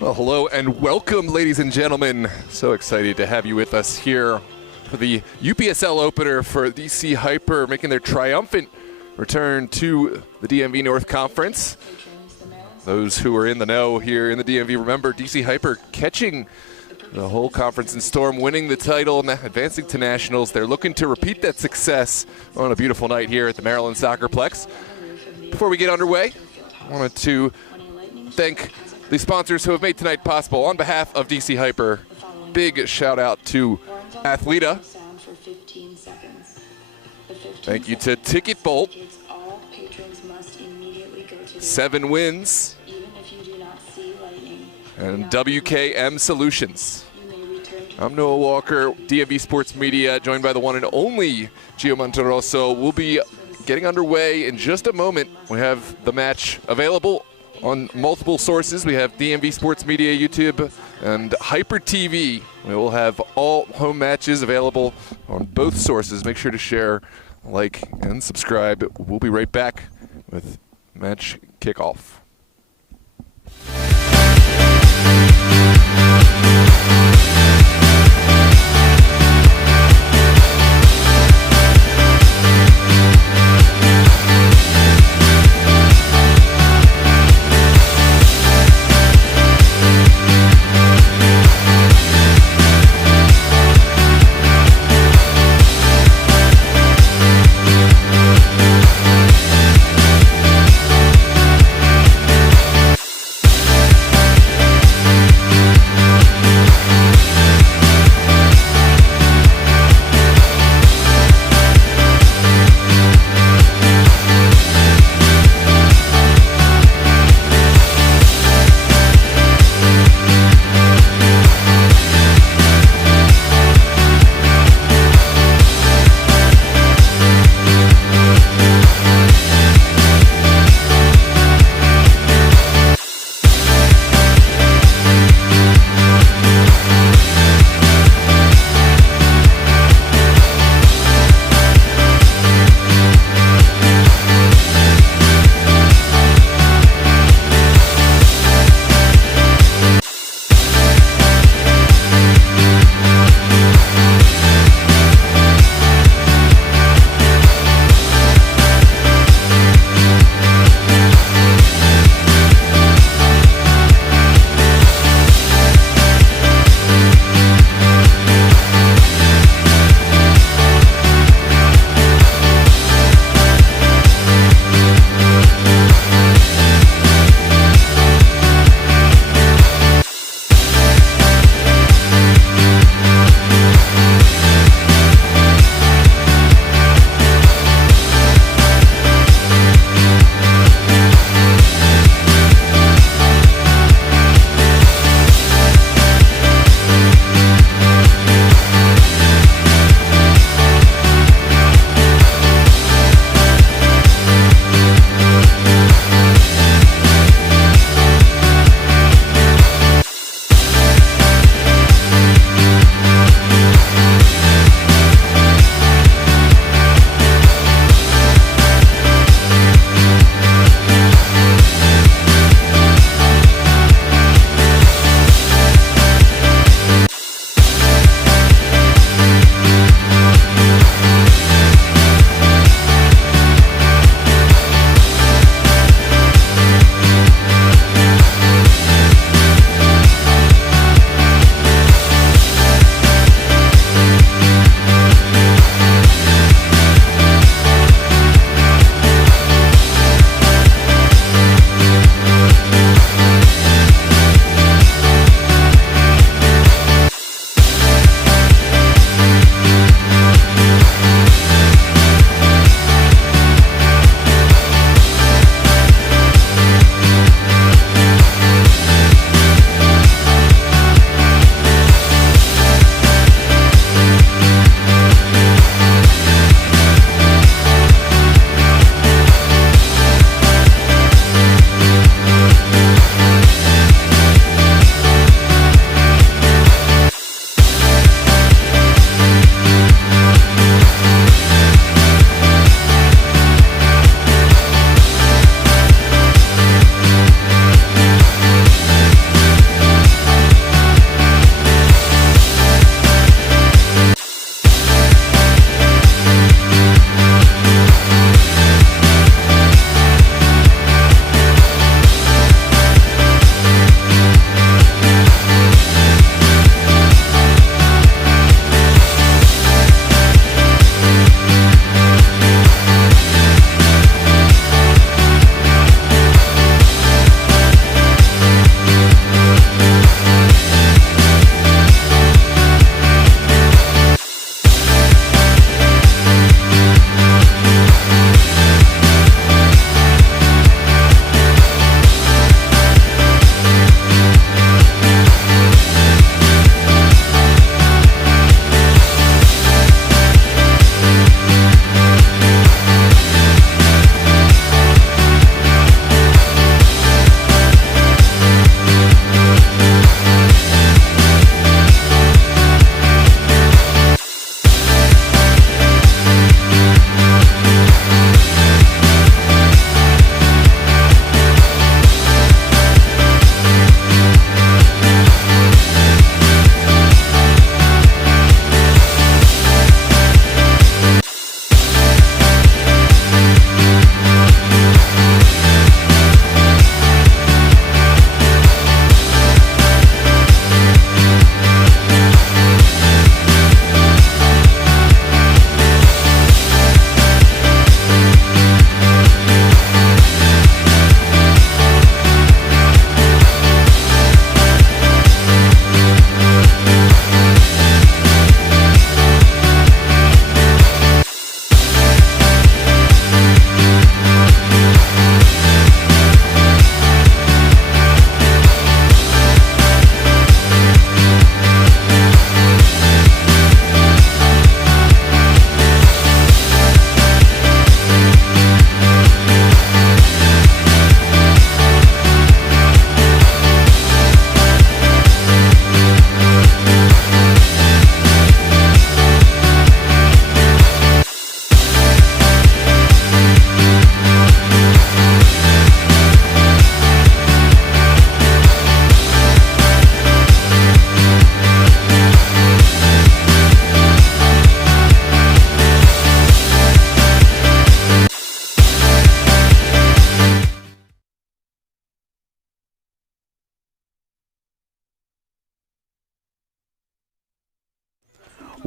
Well, hello and welcome, ladies and gentlemen. So excited to have you with us here for the UPSL opener for DC Hyper, making their triumphant return to the DMV North Conference. Those who are in the know here in the DMV remember DC Hyper catching the whole conference in storm, winning the title, and advancing to nationals. They're looking to repeat that success on a beautiful night here at the Maryland Soccerplex. Before we get underway, I wanted to thank the sponsors who have made tonight possible. On behalf of DC Hyper, big shout out to Athleta. Thank you to Ticket Bolt. 7 wins. And WKM Solutions. I'm Noah Walker, DMV Sports Media, joined by the one and only Gio Monterosso. We'll be getting underway in just a moment. We have the match available on multiple sources. We have DMV Sports Media, YouTube, and Hyper TV. We will have all home matches available on both sources. Make sure to share, like, and subscribe. We'll be right back with match kickoff.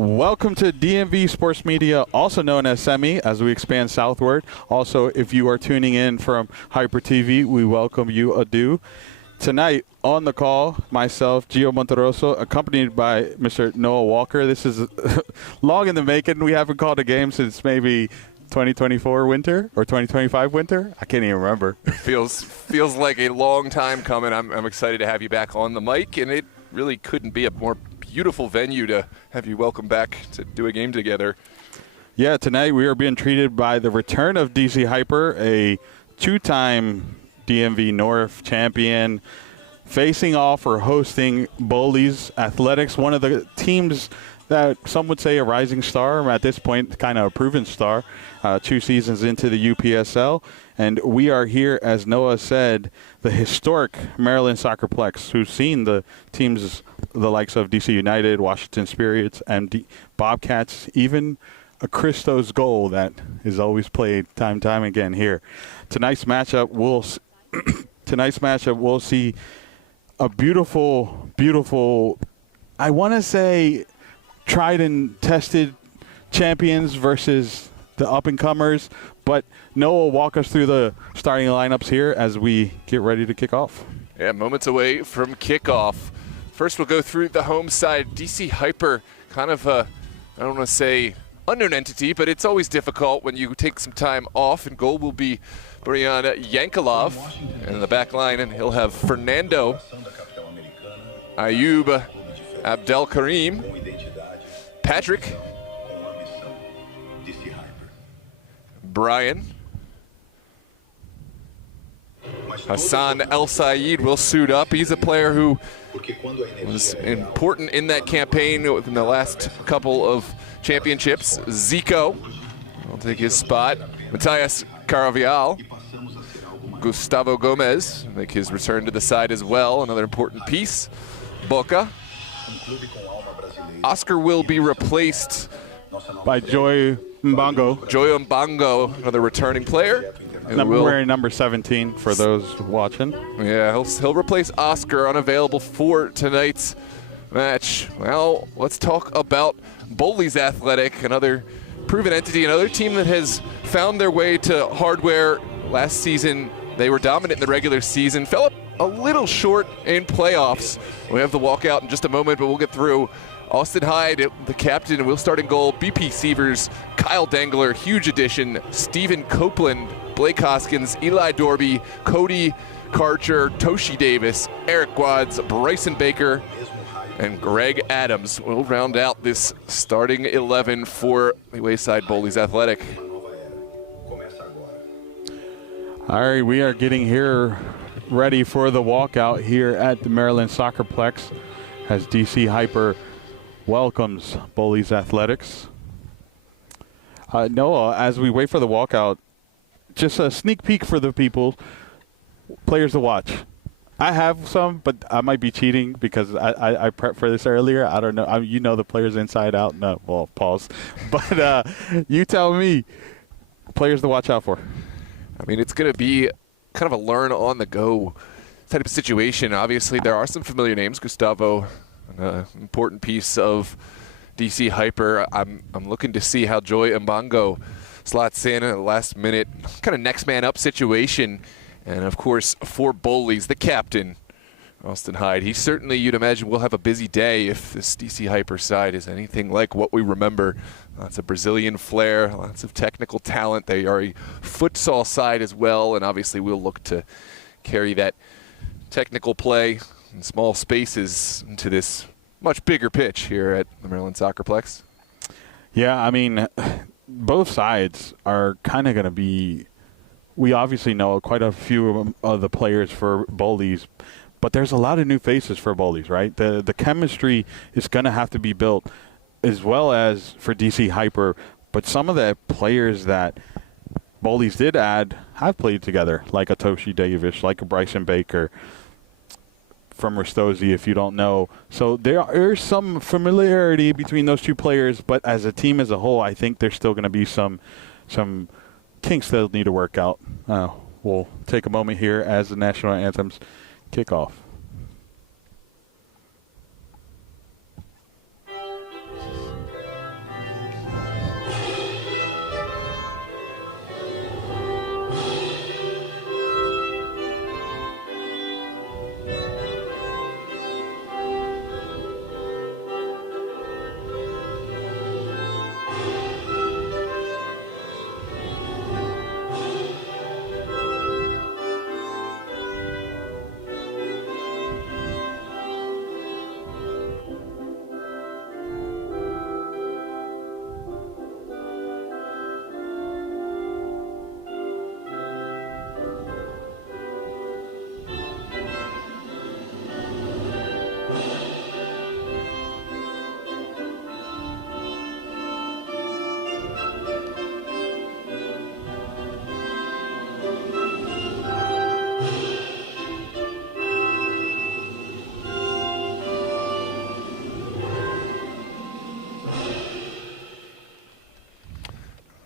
Welcome to DMV Sports Media, also known as SEMI, as we expand southward. Also, if you are tuning in from Hyper TV, we welcome you adieu. Tonight on the call, myself, Gio Monteroso, accompanied by Mr. Noah Walker. This is long in the making. We haven't called a game since maybe 2024 winter or 2025 winter. I can't even remember. Feels like a long time coming. I'm excited to have you back on the mic, and it really couldn't be a more beautiful venue to have you welcome back to do a game together. Yeah, tonight we are being treated by the return of DC Hyper, a two-time DMV North champion, facing off or hosting BOWLEYS Athletics, one of the teams that some would say a rising star, at this point kind of a proven star, 2 seasons into the UPSL. And we are here, as Noah said, the historic Maryland Soccerplex, who's seen the teams, the likes of DC United, Washington Spirits, and Bobcats, even a Christos goal that is always played time again here. Tonight's matchup, we'll see a beautiful, I want to say, tried and tested champions versus the up-and-comers. But Noah will walk us through the starting lineups here as we get ready to kick off. Yeah, moments away from kickoff. First, we'll go through the home side. DC Hyper, kind of I don't want to say unknown entity, but it's always difficult when you take some time off. And goal will be Brian Yankelov. And in the back line, and he'll have Fernando, Ayub Abdel Karim, Patrick, Brian, Hassan El Said will suit up. He's a player who was important in that campaign in the last couple of championships. Zico will take his spot. Matias Caravial. Gustavo Gomez make his return to the side as well, another important piece. Boca. Oscar will be replaced by Joy Mbongo. Joy Mbongo, another returning player. Wearing number 17 for those watching. Yeah, he'll replace Oscar, unavailable for tonight's match. Well, let's talk about BOWLEYS Athletic, another proven entity, another team that has found their way to hardware. Last season, they were dominant in the regular season, fell up a little short in playoffs. We have the walkout in just a moment, but we'll get through. Austin Hyde, the captain, will start in goal. BP Sievers, Kyle Dangler, huge addition. Stephen Copeland, Blake Hoskins, Eli Dorby, Cody Karcher, Toshi Davis, Eric Wads, Bryson Baker, and Greg Adams will round out this starting 11 for the Wayside BOWLEYS Athletic. All right, we are getting here ready for the walkout here at the Maryland Soccerplex as DC Hyper welcomes BOWLEYS Athletics. Noah, as we wait for the walkout, just a sneak peek for the people, players to watch. I have some, but I might be cheating because I prepped for this earlier. I don't know. You know the players inside out. No, well, pause. But you tell me, players to watch out for. I mean, it's going to be kind of a learn-on-the-go type of situation. Obviously, there are some familiar names. Gustavo, an important piece of DC Hyper. I'm looking to see how Joy Mbongo slots in at the last minute, kind of next man up situation. And of course, for BOWLEYS, the captain, Austin Hyde. He certainly, you'd imagine, will have a busy day if this DC Hyper side is anything like what we remember. Lots of Brazilian flair, lots of technical talent. They are a futsal side as well, and obviously we'll look to carry that technical play in small spaces into this much bigger pitch here at the Maryland Soccerplex. Yeah, I mean, both sides are kind of going to be, we obviously know quite a few of the players for BOWLEYS, but there's a lot of new faces for BOWLEYS, right? The chemistry is going to have to be built as well as for DC Hyper, but some of the players that BOWLEYS did add have played together, like a Toshi Davis, like a Bryson Baker, from Ristosi, if you don't know. So there is some familiarity between those two players, but as a team as a whole, I think there's still going to be some kinks they'll need to work out. We'll take a moment here as the national anthems kick off.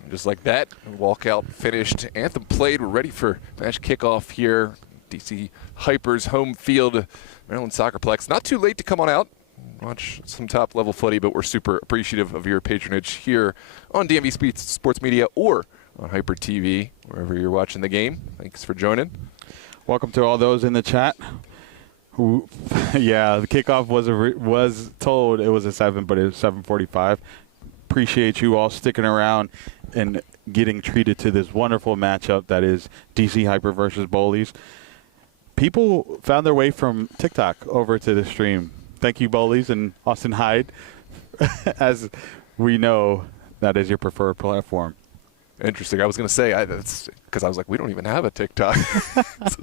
Just like that, walkout finished. Anthem played. We're ready for match kickoff here. DC Hyper's home field, Maryland Soccerplex. Not too late to come on out, watch some top-level footy, but we're super appreciative of your patronage here on DMV Sports Media or on Hyper TV, wherever you're watching the game. Thanks for joining. Welcome to all those in the chat. Yeah, the kickoff was told it was at 7, but it was 7:45. Appreciate you all sticking around and getting treated to this wonderful matchup that is DC Hyper versus BOWLEYS. People found their way from TikTok over to the stream. Thank you, BOWLEYS and Austin Hyde. As we know, that is your preferred platform. Interesting. I was going to say, that's because I was like, we don't even have a TikTok.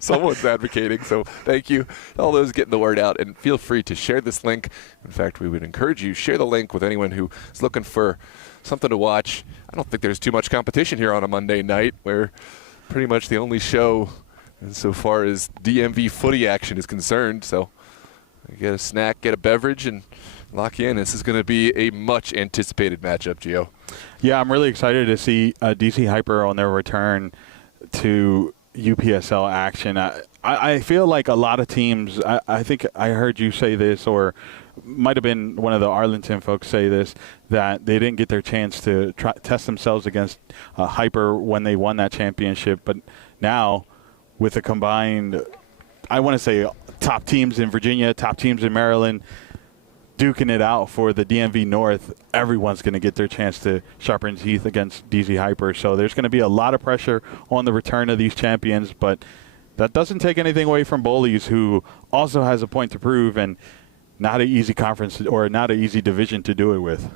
Someone's advocating. So thank you to all those getting the word out. And feel free to share this link. In fact, we would encourage you, share the link with anyone who is looking for something to watch. I don't think there's too much competition here on a Monday night. We're pretty much the only show so far as DMV footy action is concerned. So get a snack, get a beverage, and lock in. This is going to be a much anticipated matchup, Gio. Yeah, I'm really excited to see DC Hyper on their return to UPSL action. I feel like a lot of teams, I think I heard you say this, or might have been one of the Arlington folks say this, that they didn't get their chance to test themselves against Hyper when they won that championship. But now, with a combined, I want to say, top teams in Virginia, top teams in Maryland, duking it out for the DMV North, everyone's going to get their chance to sharpen teeth against DC Hyper. So there's going to be a lot of pressure on the return of these champions, but that doesn't take anything away from BOWLEYS, who also has a point to prove and not an easy conference or not an easy division to do it with.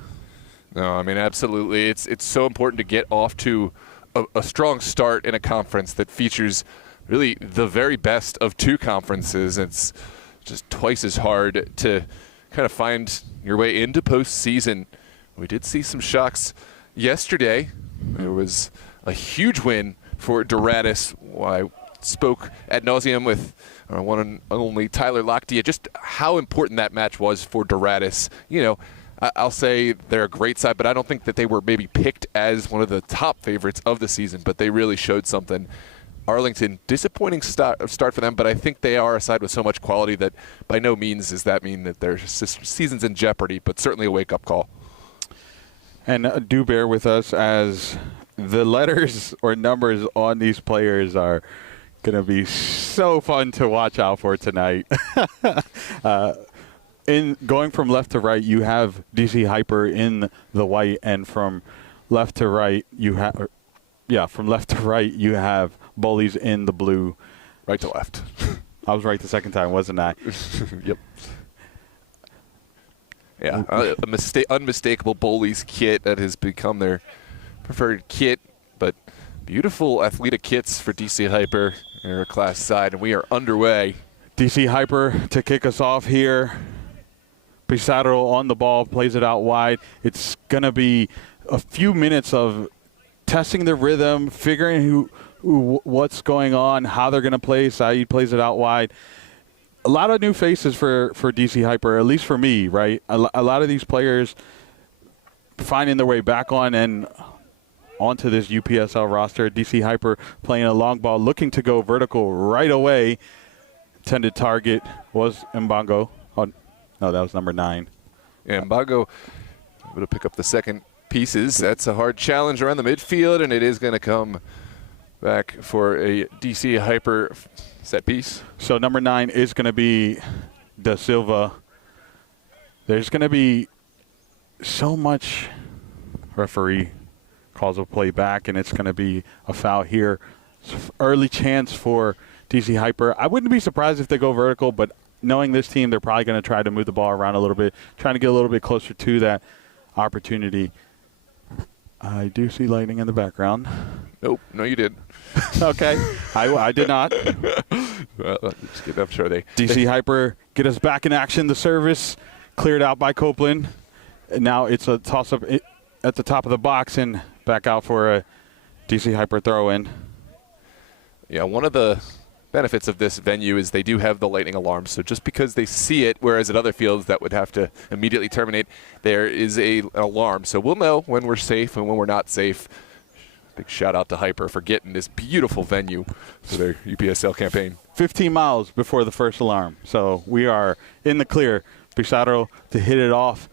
No, I mean, absolutely. It's so important to get off to a strong start in a conference that features really the very best of two conferences. It's just twice as hard to kind of find your way into postseason. We did see some shocks yesterday. There was a huge win for Doratus. I spoke ad nauseum with our one and only Tyler Lockdia, just how important that match was for Doratus. You know, I'll say they're a great side, but I don't think that they were maybe picked as one of the top favorites of the season, but they really showed something. Arlington, disappointing start for them, but I think they are a side with so much quality that by no means does that mean that their season's in jeopardy, but certainly a wake-up call. And do bear with us as the letters or numbers on these players are going to be so fun to watch out for tonight. In going from left to right, you have DC Hyper in the white, and from left to right, you have from left to right, you have BOWLEYS in the blue. Right to left. I was right the second time, wasn't I? Yep. Yeah, unmistakable BOWLEYS kit that has become their preferred kit, but beautiful athletic kits for DC Hyper, their class side, and we are underway. DC Hyper to kick us off here. Pizarro on the ball, plays it out wide. It's going to be a few minutes of testing the rhythm, figuring what's going on, how they're going to play. Saeed plays it out wide. A lot of new faces for DC Hyper, at least for me, right? A lot of these players finding their way back on and onto this UPSL roster. DC Hyper playing a long ball, looking to go vertical right away. Intended target was Mbango. Oh, no, that was number 9. Yeah, Mbango able to pick up the second pieces. That's a hard challenge around the midfield, and it is going to come back for a DC Hyper set piece. So number 9 is going to be Da Silva. There's going to be so much referee calls a play back, and it's going to be a foul here. Early chance for DC Hyper. I wouldn't be surprised if they go vertical, but knowing this team, they're probably going to try to move the ball around a little bit, trying to get a little bit closer to that opportunity. I do see lightning in the background. Nope, no you didn't. Okay, I did not. Well, just give up, sure DC Hyper get us back in action. The service cleared out by Copeland. And now it's a toss-up at the top of the box and back out for a DC Hyper throw-in. Yeah, one of the benefits of this venue is they do have the lightning alarm. So just because they see it, whereas at other fields that would have to immediately terminate, there is an alarm. So we'll know when we're safe and when we're not safe. Big shout out to Hyper for getting this beautiful venue for their UPSL campaign. 15 miles before the first alarm. So we are in the clear. Pizarro to hit it off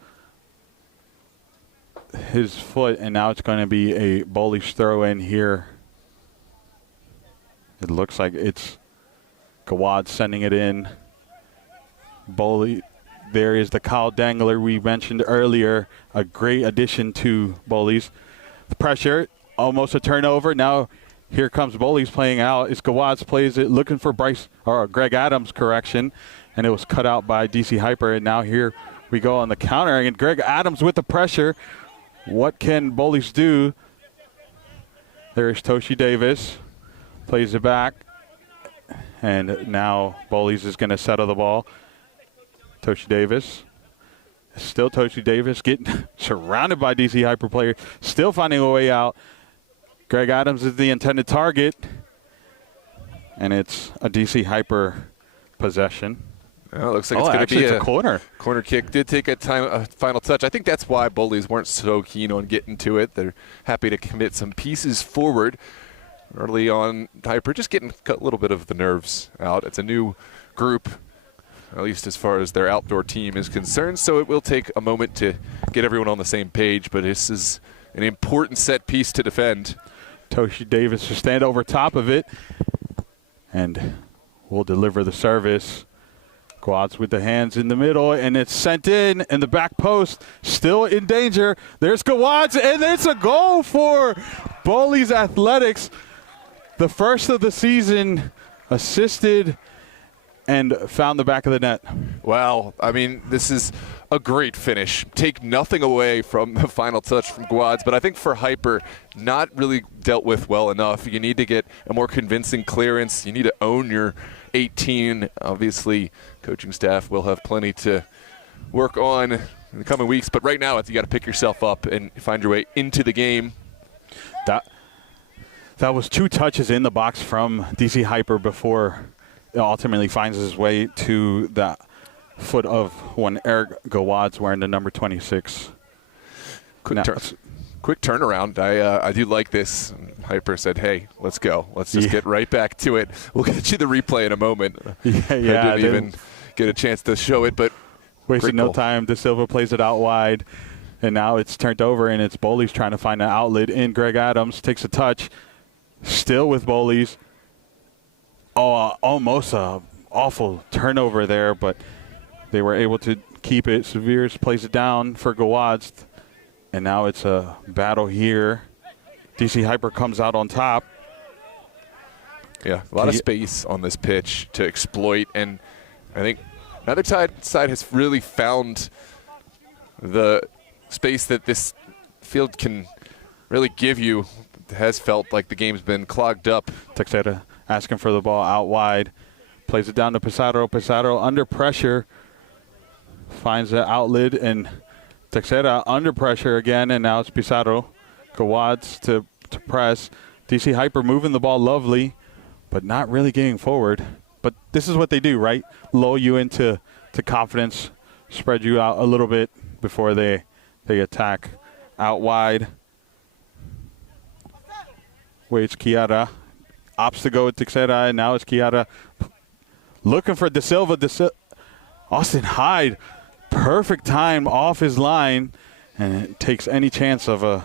his foot, and now it's going to be a BOWLEYS throw in here. It looks like it's Gawad sending it in. BOWLEYS. There is the Kyle Dangler we mentioned earlier, a great addition to BOWLEYS. The pressure, almost a turnover. Now here comes BOWLEYS playing out. It's Gawad's plays it, looking for Greg Adams correction, and it was cut out by DC Hyper. And now here we go on the counter, and Greg Adams with the pressure. What can BOWLEYS do? There's Toshi Davis, plays it back, and now BOWLEYS is going to settle the ball. Toshi Davis, still Toshi Davis getting surrounded by DC Hyper players, still finding a way out. Greg Adams is the intended target, and it's a DC Hyper possession. Well, it looks like it's going to be a corner. Corner kick did take a final touch. I think that's why BOWLEYS weren't so keen on getting to it. They're happy to commit some pieces forward early on. Hyper just getting a little bit of the nerves out. It's a new group, at least as far as their outdoor team is concerned, so it will take a moment to get everyone on the same page, but this is an important set piece to defend. Toshi Davis to stand over top of it, and will deliver the service. Quads with the hands in the middle, and it's sent in the back post, still in danger. There's Gawad's, and it's a goal for BOWLEYS Athletics. The first of the season, assisted and found the back of the net. Wow, I mean, this is a great finish. Take nothing away from the final touch from Gawad's, but I think for Hyper, not really dealt with well enough. You need to get a more convincing clearance. You need to own your 18. Obviously, coaching staff will have plenty to work on in the coming weeks, but right now you got to pick yourself up and find your way into the game. That was 2 touches in the box from DC Hyper before it ultimately finds his way to the foot of one Eric Gawad's wearing the number 26. Quick turnaround. I do like this. Hyper said, hey, let's go. Let's just get right back to it. We'll get you the replay in a moment. I didn't even get a chance to show it, but wasted no time. De Silva plays it out wide, and now it's turned over, and it's BOWLEYS trying to find an outlet in. Greg Adams takes a touch, still with BOWLEYS. Almost a awful turnover there, but they were able to keep it. Severes plays it down for Gawad's, and now it's a battle here. DC Hyper comes out on top. Yeah, a lot of space on this pitch to exploit, and I think neither side has really found the space that this field can really give you. It has felt like the game's been clogged up. Teixeira asking for the ball out wide. Plays it down to Pizarro. Pizarro under pressure. Finds the outlet, and Teixeira under pressure again, and now it's Pizarro. Gawad's to press. DC Hyper moving the ball lovely, but not really getting forward. But this is what they do, right? Lull you into confidence, spread you out a little bit before they attack out wide. Waits Chiara. Opts to go with Teixeira, and now it's Chiara looking for De Silva. Austin Hyde, perfect time off his line, and it takes any chance of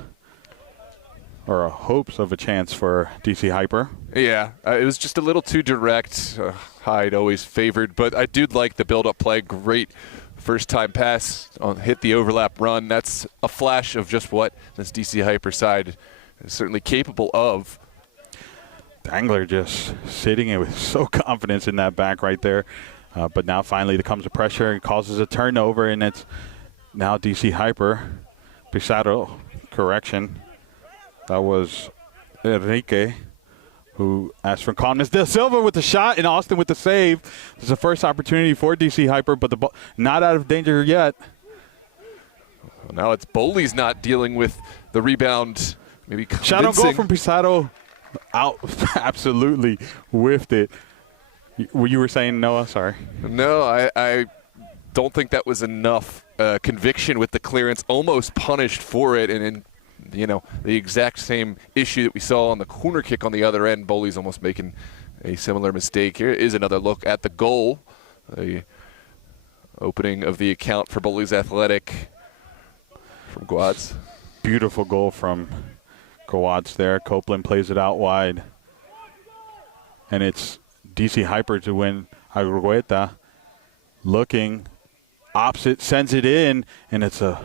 hopes of a chance for DC Hyper. Yeah, it was just a little too direct. Hyde always favored, but I do like the build-up play. Great first-time pass, hit the overlap run. That's a flash of just what this DC Hyper side is certainly capable of. Dangler just sitting in with so confidence in that back right there. But now finally there comes a pressure and causes a turnover, and it's now DC Hyper. Pizarro, correction. That was Enrique who asked for calmness. De Silva with the shot, and Austin with the save. This is the first opportunity for DC Hyper, but the ball not out of danger yet. Well, now it's BOWLEYS not dealing with the rebound. Maybe shot on goal from Pizarro. Out, absolutely whiffed it. You were saying, Noah? Sorry. No, I don't think that was enough conviction with the clearance. Almost punished for it, and you know, the exact same issue that we saw on the corner kick on the other end. BOWLEYS almost making a similar mistake. Here is another look at the goal. The opening of the account for BOWLEYS Athletic from Guads. Beautiful goal from Guads there. Copeland plays it out wide. And it's DC Hyper to win. Argueta looking opposite, sends it in, and it's a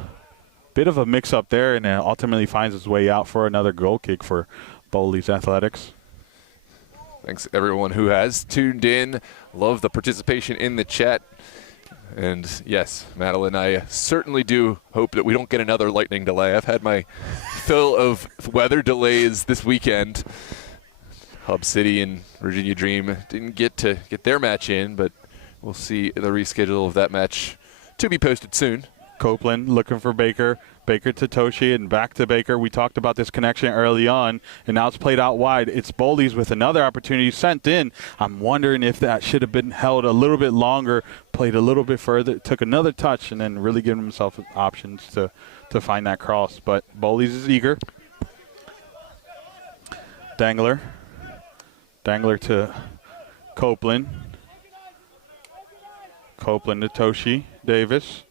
bit of a mix-up there, and it ultimately finds its way out for another goal kick for BOWLEYS Athletics. Thanks everyone who has tuned in. Love the participation in the chat. And yes, Madeline, I certainly do hope that we don't get another lightning delay. I've had my fill of weather delays this weekend. Hub City and Virginia Dream didn't get to get their match in, but we'll see the reschedule of that match to be posted soon. Copeland looking for Baker. Baker to Toshi and back to Baker. We talked about this connection early on, and now it's played out wide. It's BOWLEYS with another opportunity sent in. I'm wondering if that should have been held a little bit longer, played a little bit further, took another touch, and then really giving himself options to find that cross. But BOWLEYS is eager. Dangler to Copeland. Copeland to Toshi Davis.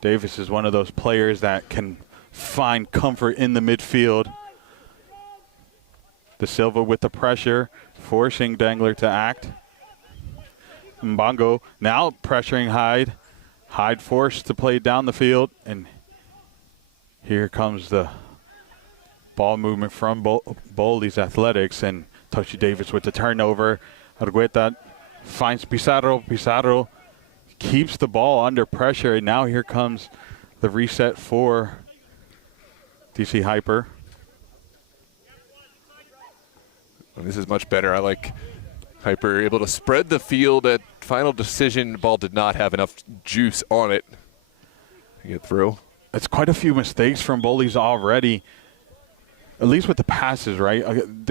Davis is one of those players that can find comfort in the midfield. De Silva with the pressure, forcing Dangler to act. Mbongo now pressuring Hyde. Hyde forced to play down the field, and here comes the ball movement from BOWLEYS Athletics, and Toshi Davis with the turnover. Argueta finds Pizarro. Pizarro keeps the ball under pressure, and now here comes the reset for DC Hyper. Well, this is much better. I like Hyper able to spread the field. At final decision, ball did not have enough juice on it to get through. It's quite a few mistakes from BOWLEYS already, at least with the passes, right?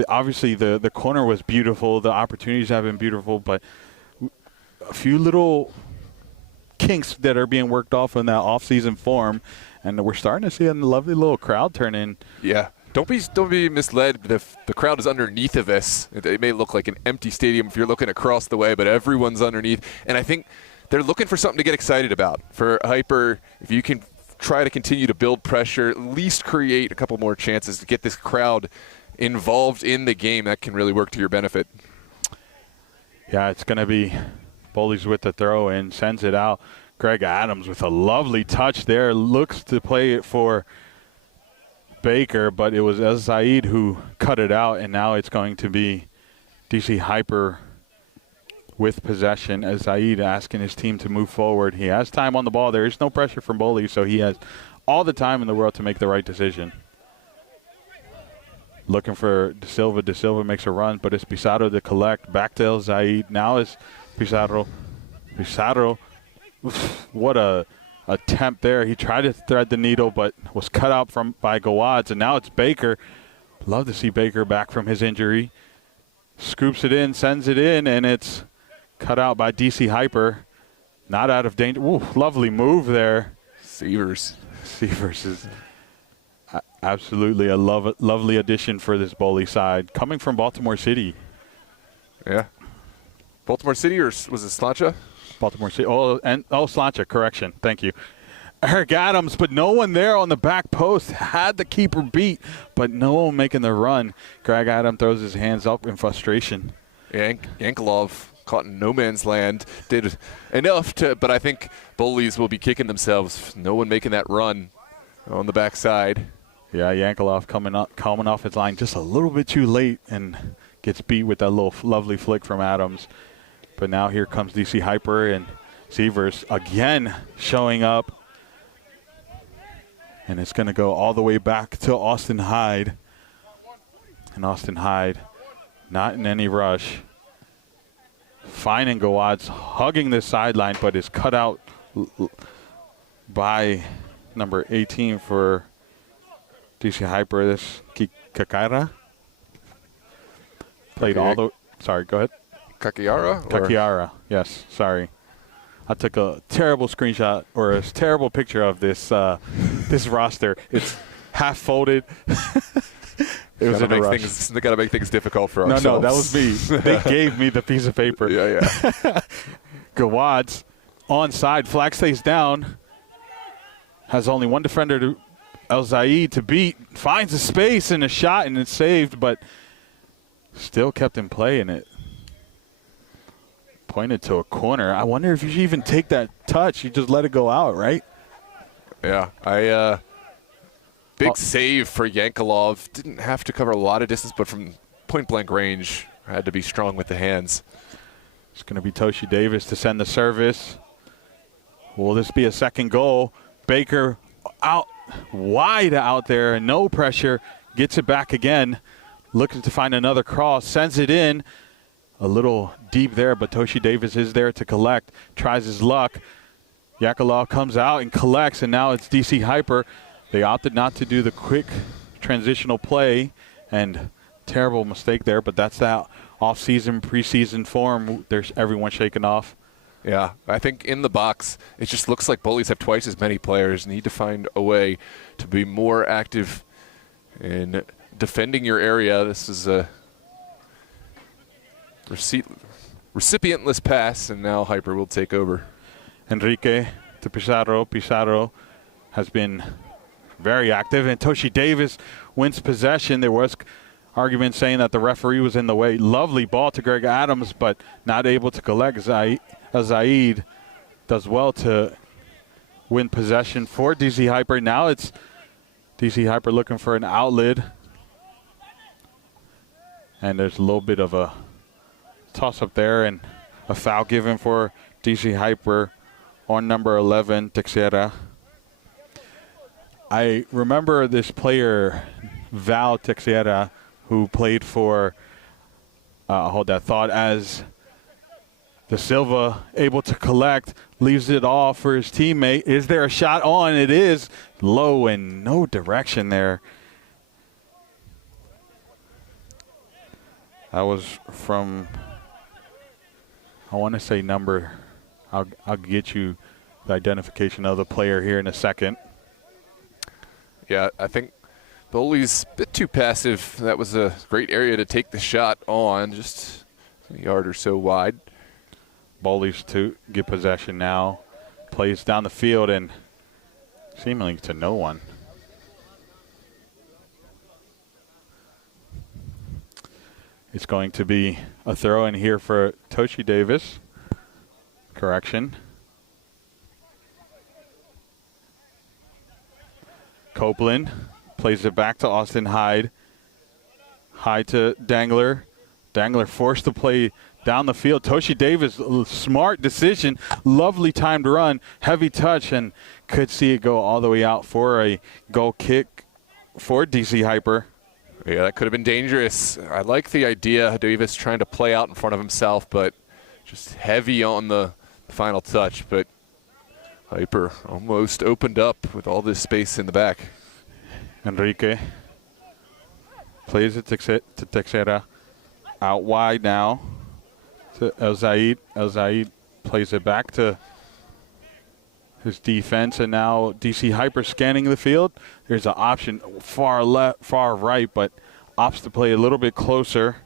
Obviously, the corner was beautiful. The opportunities have been beautiful, but a few little kinks that are being worked off in that off-season form, and we're starting to see a lovely little crowd turn in. Yeah. Don't be misled. The crowd is underneath of this. It may look like an empty stadium if you're looking across the way, but everyone's underneath. And I think they're looking for something to get excited about. For Hyper, if you can try to continue to build pressure, at least create a couple more chances to get this crowd involved in the game, that can really work to your benefit. Yeah, it's going to be BOWLEYS with the throw in, sends it out. Greg Adams with a lovely touch there, looks to play it for Baker, but it was El Said who cut it out, and now it's going to be DC Hyper with possession. El Said asking his team to move forward. He has time on the ball. There is no pressure from BOWLEYS, so he has all the time in the world to make the right decision. Looking for De Silva. De Silva makes a run, but it's Pizarro to collect. Back to El Said. Now it's Pizarro. Pizarro, what a attempt there. He tried to thread the needle, but was cut out by Guads, and now it's Baker. Love to see Baker back from his injury. Scoops it in, sends it in, and it's cut out by DC Hyper. Not out of danger. Ooh, lovely move there. Severs is absolutely a lovely addition for this BOWLEYS side. Coming from Baltimore City. Yeah. Baltimore City, or was it Slancha? Baltimore City. Slancha, correction. Thank you. Eric Adams, but no one there on the back post. Had the keeper beat, but no one making the run. Greg Adams throws his hands up in frustration. Yankelov caught in no man's land. Did enough but I think BOWLEYS will be kicking themselves. No one making that run on the backside. Yeah, Yankelov coming off his line just a little bit too late and gets beat with that little lovely flick from Adams. But now here comes DC Hyper, and Severs again showing up. And it's going to go all the way back to Austin Hyde. And Austin Hyde not in any rush. Finding Guads, hugging the sideline, but is cut out by number 18 for DC Hyper. This Kakara. Played all the... Sorry, go ahead. Kakiara, yes, sorry. I took a terrible screenshot or a terrible picture of this this roster. It's half folded. It was in a rush. They got to make things difficult for ourselves. No, that was me. They gave me the piece of paper. Yeah. Gawad's onside. Flag stays down. Has only one defender, to El Zaid, to beat. Finds a space and a shot, and it's saved, but still kept in play, and it pointed to a corner. I wonder if you should even take that touch. You just let it go out, right? Yeah. Big save for Yankelov. Didn't have to cover a lot of distance, but from point-blank range, had to be strong with the hands. It's going to be Toshi Davis to send the service. Will this be a second goal? Baker out wide out there, no pressure. Gets it back again. Looking to find another cross. Sends it in. A little deep there, but Toshi Davis is there to collect. Tries his luck. Yankelov comes out and collects, and now it's DC Hyper. They opted not to do the quick transitional play, and terrible mistake there, but that's that off-season, preseason form. There's everyone shaking off. Yeah, I think in the box, it just looks like Bowleys have twice as many players. Need to find a way to be more active in defending your area. This is a recipientless pass, and now Hyper will take over. Enrique to Pizarro. Pizarro has been very active, and Toshi Davis wins possession. There was argument saying that the referee was in the way. Lovely ball to Greg Adams, but not able to collect. Zaid does well to win possession for DC Hyper. Now it's DC Hyper looking for an outlet, and there's a little bit of a toss-up there, and a foul given for DC Hyper on number 11, Teixeira. I remember this player, Val Teixeira, who played for, hold that thought, as De Silva, able to collect, leaves it off for his teammate. Is there a shot on? It is low and no direction there. That was from, I want to say number, I'll get you the identification of the player here in a second. Yeah, I think Bowleys a bit too passive. That was a great area to take the shot on, just a yard or so wide. Bowleys to get possession now. Plays down the field and seemingly to no one. It's going to be a throw in here for Toshi Davis. Correction. Copeland plays it back to Austin Hyde. Hyde to Dangler. Dangler forced to play down the field. Toshi Davis, smart decision. Lovely timed run. Heavy touch, and could see it go all the way out for a goal kick for DC Hyper. Yeah, that could have been dangerous. I like the idea, Davis trying to play out in front of himself, but just heavy on the final touch. But Hyper almost opened up with all this space in the back. Enrique plays it to Teixeira. Out wide now to El Zaid. El Zaid plays it back to his defense, and now DC Hyper scanning the field. There's an option far left, far right, but opts to play a little bit closer.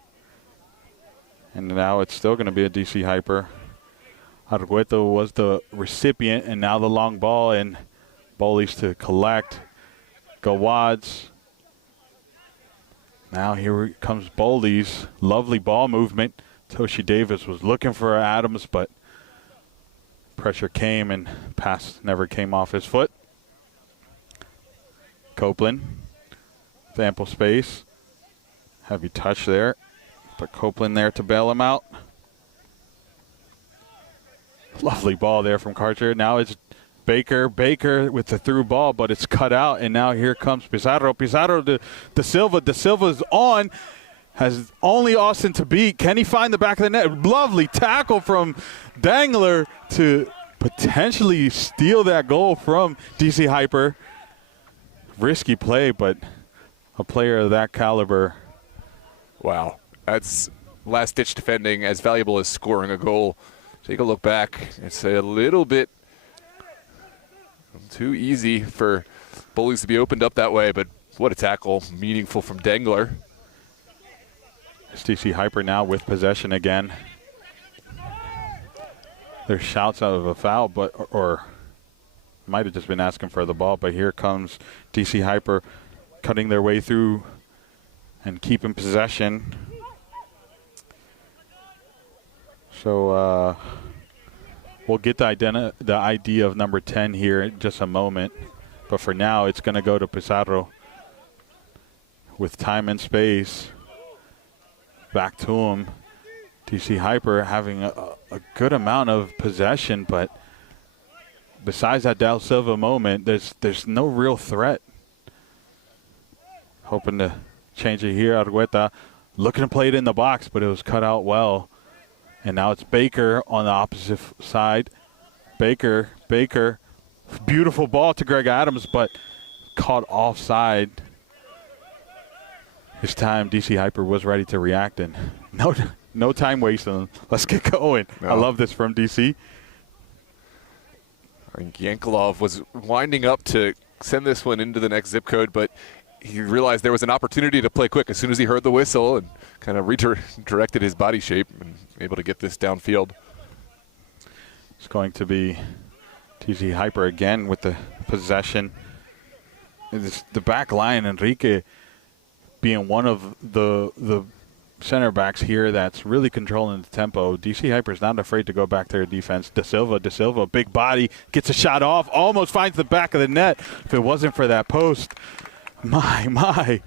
And now it's still going to be a DC Hyper. Argueto was the recipient, and now the long ball, and Bowleys to collect. Gawad's. Now here comes Bowleys. Lovely ball movement. Toshi Davis was looking for Adams, but pressure came and pass never came off his foot. Copeland with ample space. Heavy touch there, but Copeland there to bail him out. Lovely ball there from Carter. Now it's Baker with the through ball, but it's cut out, and now here comes Pizarro. Pizarro to De Silva. De Silva's on. Has only Austin to beat. Can he find the back of the net? Lovely tackle from Dangler to potentially steal that goal from DC Hyper. Risky play, but a player of that caliber. Wow. That's last-ditch defending, as valuable as scoring a goal. Take a look back. It's a little bit too easy for Bowleys to be opened up that way, but What a tackle, meaningful from Dengler. It's DC Hyper now with possession again. There's shouts out of a foul, but or might have just been asking for the ball, but here comes DC Hyper cutting their way through and keeping possession. So we'll get the idea of number 10 here in just a moment. But for now, it's going to go to Pizarro with time and space. Back to him. DC Hyper having a good amount of possession, but besides that Del Silva moment, there's no real threat. Hoping to change it here. Argueta looking to play it in the box, but it was cut out well. And now it's Baker on the opposite side. Baker, beautiful ball to Greg Adams, but caught offside. This time, DC Hyper was ready to react, and no time wasting. Let's get going. No. I love this from DC. I think Yankelov was winding up to send this one into the next zip code, but he realized there was an opportunity to play quick as soon as he heard the whistle and kind of redirected his body shape and able to get this downfield. It's going to be DC Hyper again with the possession. It's the back line, Enrique being one of the center backs here that's really controlling the tempo. DC Hyper's not afraid to go back to their defense. De Silva, big body, gets a shot off, almost finds the back of the net. If it wasn't for that post, my.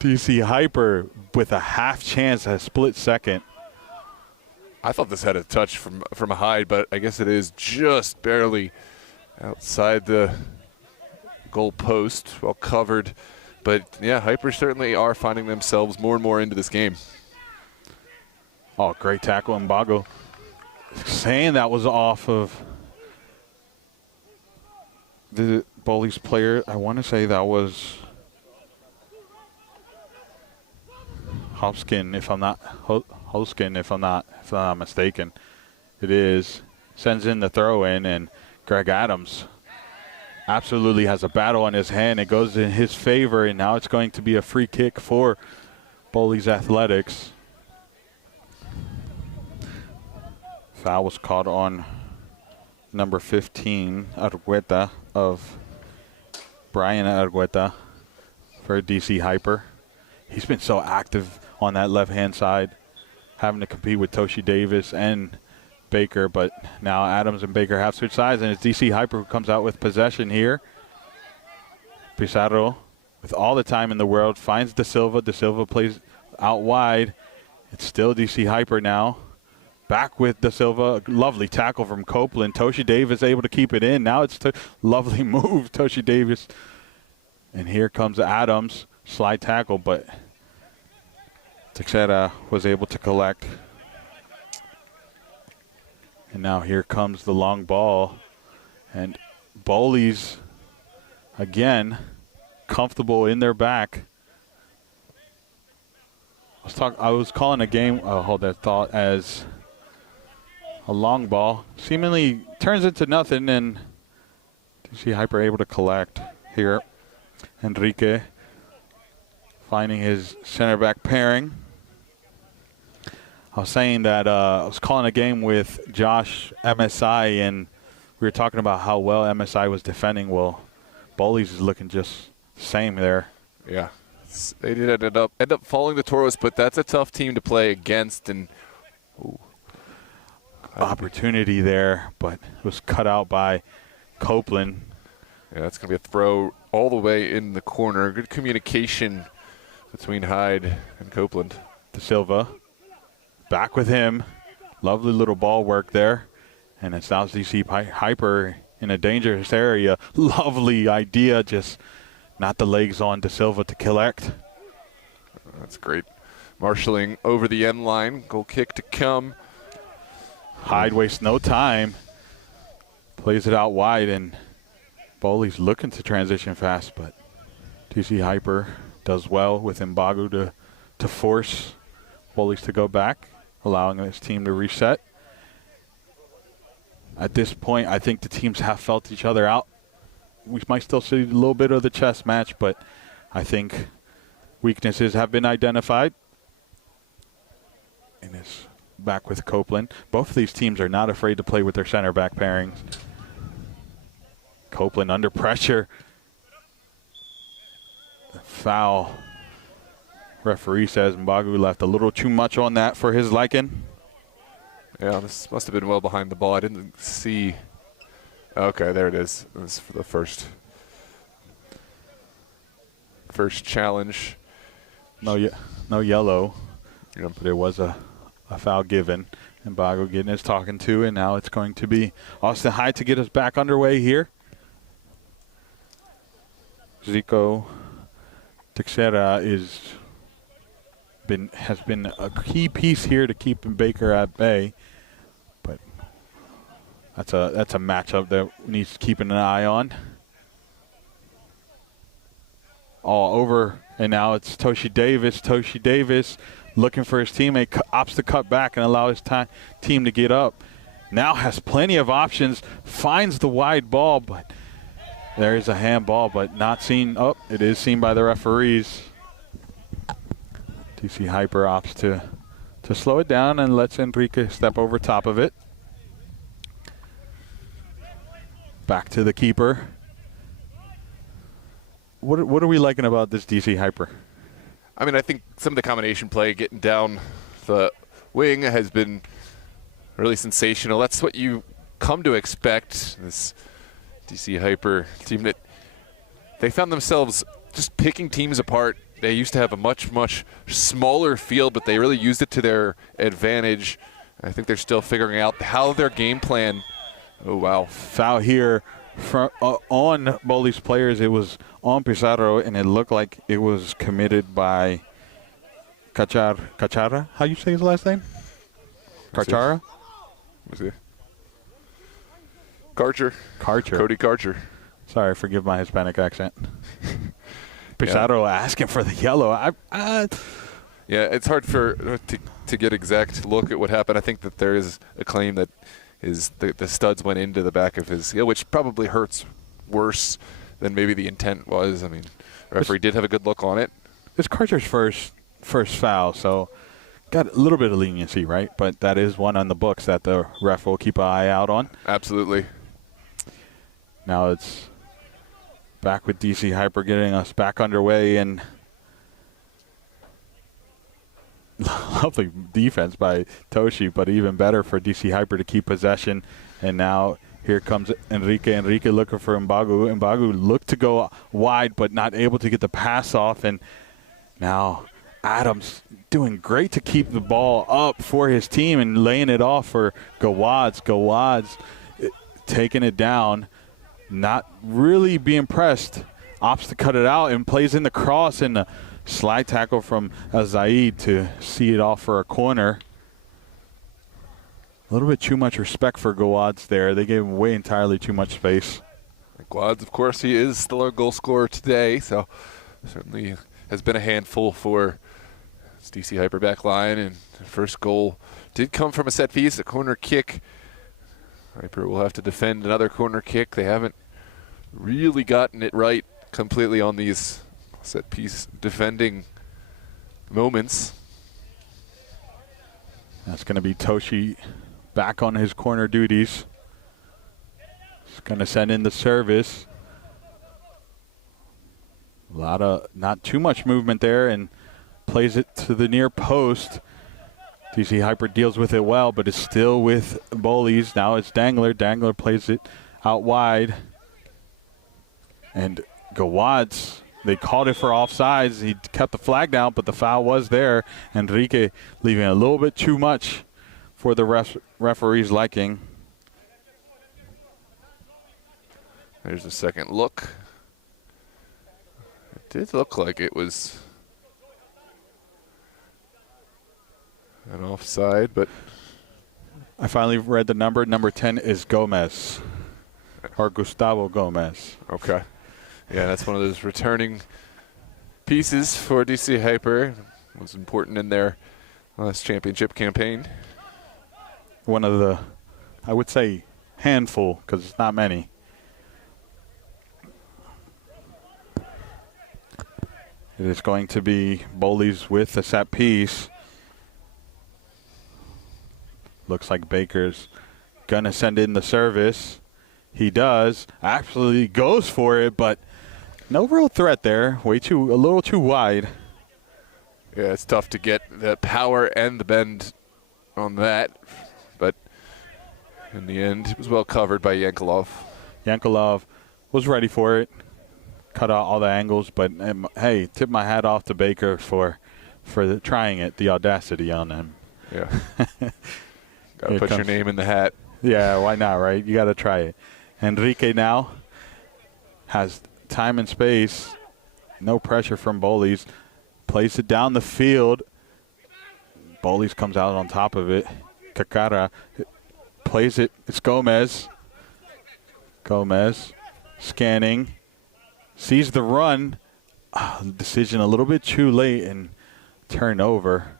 DC Hyper with a half chance, a split second. I thought this had a touch from Hyde, but I guess it is just barely outside the goal post, well covered. But, yeah, Hyper certainly are finding themselves more and more into this game. Oh, great tackle, Mbago. Saying that was off of the Bowleys player. I want to say that was Hoskin, if I'm not mistaken. It is. Sends in the throw in, and Greg Adams absolutely has a battle on his hand. It goes in his favor, and now it's going to be a free kick for Bowleys Athletics. Foul was caught on number 15, Argueta, of Brian Argueta for DC Hyper. He's been so active on that left-hand side, having to compete with Toshi Davis and Baker, but now Adams and Baker have switched sides, and it's DC Hyper who comes out with possession here. Pizarro, with all the time in the world, finds De Silva. De Silva plays out wide. It's still DC Hyper now. Back with De Silva. Lovely tackle from Copeland. Toshi Davis able to keep it in. Now it's lovely move, Toshi Davis. And here comes Adams. Slide tackle, but Teixeira was able to collect. And now here comes the long ball. And Bowleys, again, comfortable in their back. I was calling a game, hold that thought, as a long ball. Seemingly turns into nothing, and DC Hyper able to collect here. Enrique finding his center back pairing. I was saying that I was calling a game with Josh MSI, and we were talking about how well MSI was defending. Well, Bowleys is looking just the same there. Yeah, they did end up falling to Toros, but that's a tough team to play against. And opportunity there, but it was cut out by Copeland. Yeah, that's going to be a throw all the way in the corner. Good communication between Hyde and Copeland. De Silva. Back with him. Lovely little ball work there. And it's now DC Hyper in a dangerous area. Lovely idea, just not the legs on De Silva to collect. That's great. Marshalling over the end line. Goal kick to come. Hyde wastes no time. Plays it out wide, and Bowley's looking to transition fast, but DC Hyper does well with Mbago to force Bowleys to go back, allowing his team to reset. At this point, I think the teams have felt each other out. We might still see a little bit of the chess match, but I think weaknesses have been identified. And it's back with Copeland. Both of these teams are not afraid to play with their center back pairings. Copeland under pressure. Foul. Referee says Mbagu left a little too much on that for his liking. Yeah, this must have been well behind the ball. I didn't see. Okay, there it is. This is for the first challenge. No yellow. Yep. But it was a foul given. Mbagu getting his talking to, and now it's going to be Austin High to get us back underway here. Zico Teixeira has been a key piece here to keeping Baker at bay, but that's a matchup that needs keeping an eye on. All over, and now it's Toshi Davis. Toshi Davis looking for his teammate, opts to cut back and allow his team to get up. Now has plenty of options, finds the wide ball, but there is a handball, but not seen. Oh, it is seen by the referees. DC Hyper opts to slow it down and lets Enrique step over top of it. Back to the keeper. What are we liking about this DC Hyper? I mean, I think some of the combination play, getting down the wing, has been really sensational. That's what you come to expect. This DC Hyper team, that they found themselves just picking teams apart. They used to have a much, much smaller field, but they really used it to their advantage. I think they're still figuring out how their game plan. Oh, wow. Foul here on BOWLEYS players. It was on Pizarro, and it looked like it was committed by Cachara. How you say his last name? Cachara? Karcher. Cody Karcher. Sorry, forgive my Hispanic accent. Pizarro asking for the yellow. Yeah, it's hard to get exact look at what happened. I think that there is a claim that the studs went into the back of his heel, which probably hurts worse than maybe the intent was. I mean, the referee did have a good look on it. It's Karcher's first foul, so got a little bit of leniency, right? But that is one on the books that the ref will keep an eye out on. Absolutely. Now it's back with DC Hyper getting us back underway, and lovely defense by Toshi, but even better for DC Hyper to keep possession. And now here comes Enrique. Enrique looking for Mbagu. Mbagu looked to go wide, but not able to get the pass off. And now Adams doing great to keep the ball up for his team and laying it off for Gawadz. Gawadz taking it down, not really being pressed. Opts to cut it out and plays in the cross, and the slide tackle from Zaid to see it off for a corner. A little bit too much respect for Gawadz there. They gave him way entirely too much space. Gawadz, of course, he is still our goal scorer today, so certainly has been a handful for this DC Hyper back line. And the first goal did come from a set piece, a corner kick. Hyper will have to defend another corner kick. They haven't really gotten it right completely on these set piece defending moments. That's going to be Toshi back on his corner duties. He's going to send in the service. Not too much movement there, and plays it to the near post. DC Hyper deals with it well, but it's still with BOWLEYS. Now it's Dangler. Dangler plays it out wide. And Gawadz, they called it for offsides. He kept the flag down, but the foul was there. Enrique leaving a little bit too much for the referee's liking. There's a second look. It did look like it was an offside, but I finally read the number. Number 10 is Gomez, or Gustavo Gomez. Okay. Yeah, that's one of those returning pieces for DC Hyper. It was important in their last championship campaign. One of the, I would say, handful, because it's not many. It is going to be BOWLEYS with the set piece. Looks like Baker's going to send in the service. He does. Absolutely goes for it, but no real threat there. A little too wide. Yeah, it's tough to get the power and the bend on that, but in the end, it was well covered by Yankelov. Yankelov was ready for it. Cut out all the angles, but hey, tip my hat off to Baker for trying it, the audacity on him. Yeah. Got to put your name in the hat. Yeah, why not, right? You got to try it. Enrique now has time and space. No pressure from BOWLEYS. Plays it down the field. BOWLEYS comes out on top of it. Kakara plays it. It's Gomez. Gomez scanning. Sees the run. Decision a little bit too late and turnover.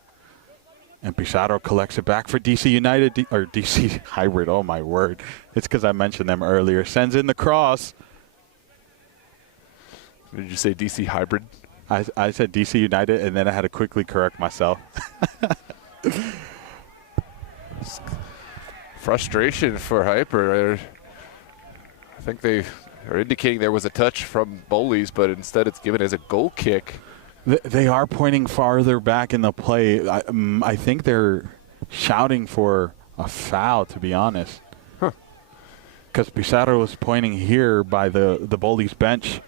And Pizarro collects it back for DC United, or DC Hybrid. Oh, my word. It's because I mentioned them earlier. Sends in the cross. Did you say DC Hybrid? I said DC United, and then I had to quickly correct myself. Frustration for Hyper. I think they are indicating there was a touch from BOWLEYS, but instead it's given as a goal kick. They are pointing farther back in the play. I think they're shouting for a foul, to be honest. Because Pizarro was pointing here by the BOWLEYS bench.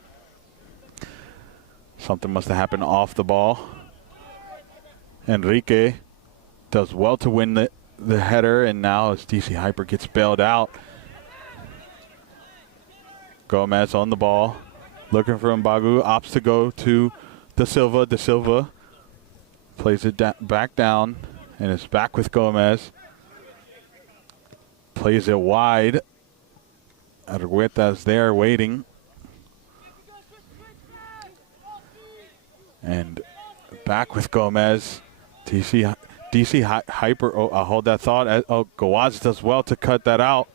Something must have happened off the ball. Enrique does well to win the header, and now as DC Hyper gets bailed out. Gomez on the ball, looking for Mbagu, opts to go to Da Silva. Da Silva plays it back down, and it's back with Gomez. Plays it wide. Argueta's there waiting. And back with Gomez. DC Hyper, I'll hold that thought. Gawaz does well to cut that out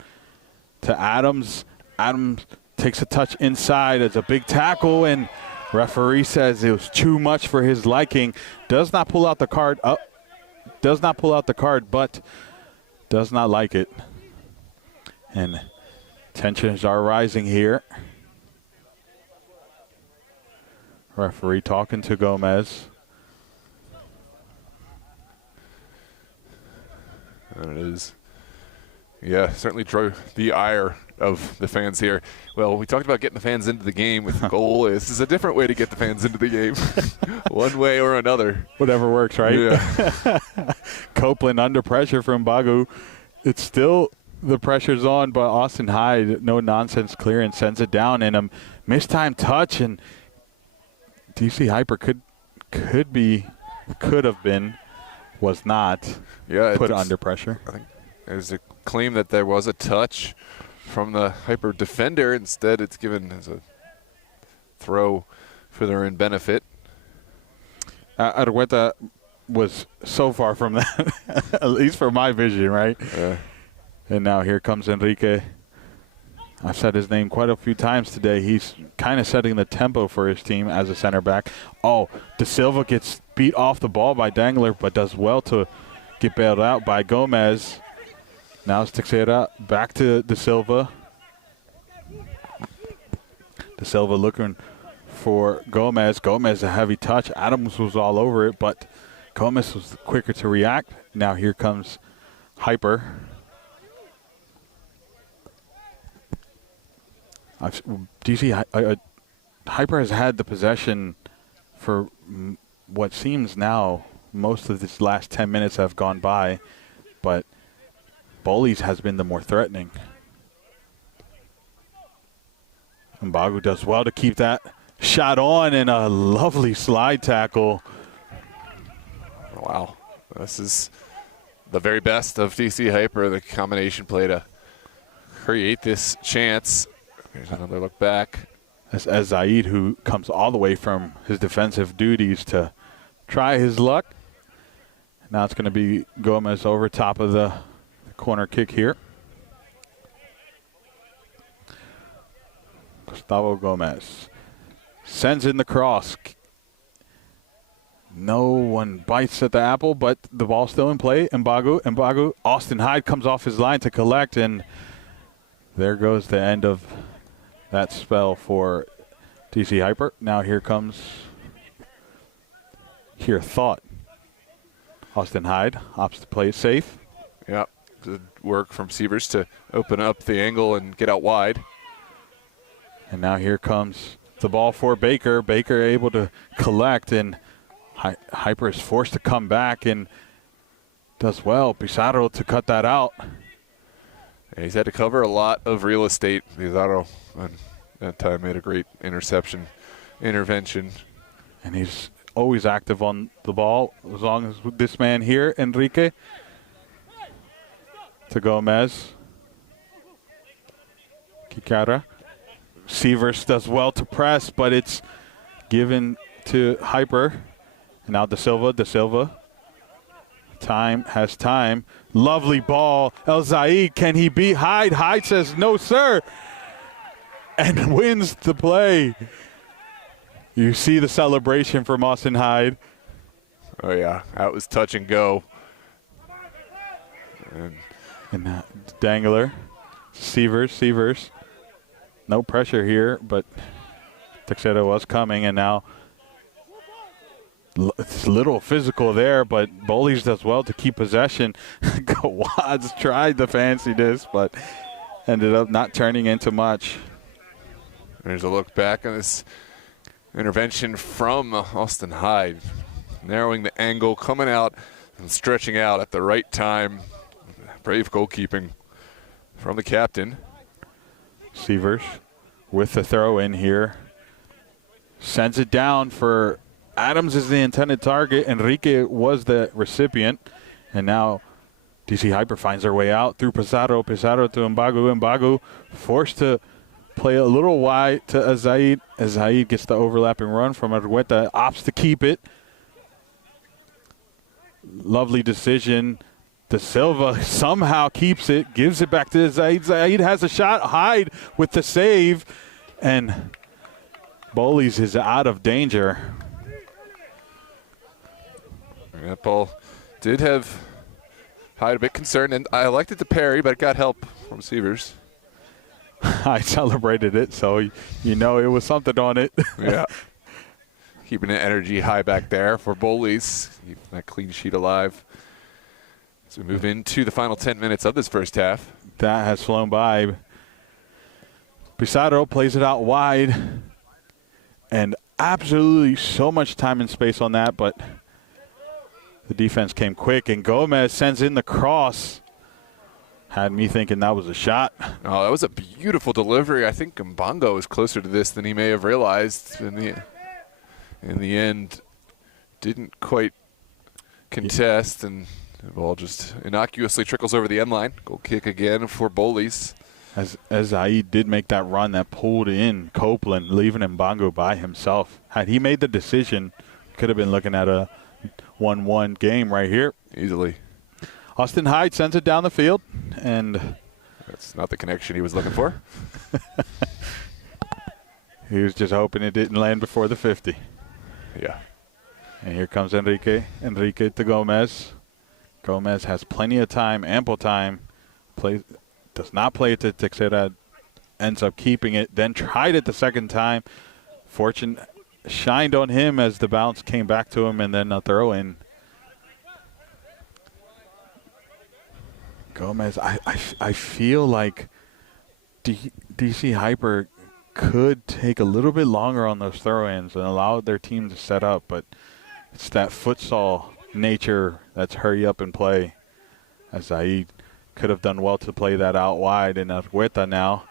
to Adams. Adams takes a touch inside. It's a big tackle, and referee says it was too much for his liking. Does not pull out the card. Does not pull out the card, but does not like it. And tensions are rising here. Referee talking to Gomez. And it is, yeah, certainly drew the ire of the fans here. Well, we talked about getting the fans into the game with the goal. This is a different way to get the fans into the game. One way or another. Whatever works, right? Yeah. Copeland under pressure from Bagu. It's still, the pressure's on, but Austin Hyde, no nonsense clearance, sends it down, and a mistimed touch, and DC Hyper could have been, was not put under pressure. I think there's a claim that there was a touch from the Hyper defender. Instead, it's given as a throw for their own benefit. Argueta was so far from that, at least for my vision, right? Yeah. And now here comes Enrique. I've said his name quite a few times today. He's kind of setting the tempo for his team as a center back. Oh, Da Silva gets beat off the ball by Dangler, but does well to get bailed out by Gomez. Now it's Teixeira back to Da Silva. Da Silva looking for Gomez. Gomez, a heavy touch. Adams was all over it, but Gomez was quicker to react. Now here comes Hyper. DC Hyper has had the possession for what seems now most of this last 10 minutes have gone by, but BOWLEYS has been the more threatening. Mbagu does well to keep that shot on, and a lovely slide tackle. Wow. This is the very best of DC Hyper, the combination play to create this chance. Here's another look back. As Zaid, who comes all the way from his defensive duties to try his luck. Now it's going to be Gomez over top of the corner kick here. Gustavo Gomez sends in the cross. No one bites at the apple, but the ball's still in play. Mbagu. Austin Hyde comes off his line to collect, and there goes the end of that spell for DC Hyper. Now here comes Thought. Austin Hyde opts to play it safe. Yeah, good work from Sievers to open up the angle and get out wide. And now here comes the ball for Baker. Baker able to collect, and Hyper is forced to come back and does well. Pizarro to cut that out. And he's had to cover a lot of real estate. Pizarro that time made a great intervention. And he's always active on the ball as long as this man here, Enrique. To Gomez. Kikara. Sievers does well to press, but it's given to Hyper. And now De Silva. Time. Lovely ball. El Zaid, can he beat Hyde? Hyde says, no, sir. And wins the play. You see the celebration from Austin Hyde. Oh, yeah. That was touch and go. And Dangler. Sievers. No pressure here, but Texeira was coming, and now it's a little physical there, but BOWLEYS does well to keep possession. Wads tried the fanciness, but ended up not turning into much. There's a look back on this intervention from Austin Hyde. Narrowing the angle, coming out and stretching out at the right time. Brave goalkeeping from the captain. Sievers with the throw in here. Sends it down for Adams is the intended target. Enrique was the recipient. And now DC Hyper finds their way out through Pizarro to Mbagu. Forced to play a little wide to Azaid. Azaid gets the overlapping run from Argueta. Opts to keep it. Lovely decision. De Silva somehow keeps it, gives it back to Zaid. Zaid has a shot. Hyde with the save. And BOWLEYS is out of danger. That ball did have Hyde a bit concerned, and I liked it to parry, but it got help from Sievers. I celebrated it, so you know it was something on it. Yeah. Keeping the energy high back there for BOWLEYS. Keep that clean sheet alive. So we move into the final 10 minutes of this first half. That has flown by. Pizarro plays it out wide. And absolutely so much time and space on that, but the defense came quick. And Gomez sends in the cross. Had me thinking that was a shot. Oh, that was a beautiful delivery. I think Mbongo is closer to this than he may have realized. In the end, didn't quite contest, and the ball just innocuously trickles over the end line. Goal kick again for BOWLEYS. As Zaid did make that run that pulled in Copeland, leaving Mbongo by himself. Had he made the decision, could have been looking at a 1-1 game right here. Easily. Austin Hyde sends it down the field, and that's not the connection he was looking for. He was just hoping it didn't land before the 50. Yeah. And here comes Enrique. Enrique to Gomez. Gomez has plenty of time, ample time. Does not play it to Texeira. Ends up keeping it. Then tried it the second time. Fortune shined on him as the bounce came back to him, and then a throw in. Gomez, I feel like DC Hyper could take a little bit longer on those throw-ins and allow their team to set up, but it's that futsal nature that's hurry up and play. As Zaid could have done well to play that out wide, and Argueta now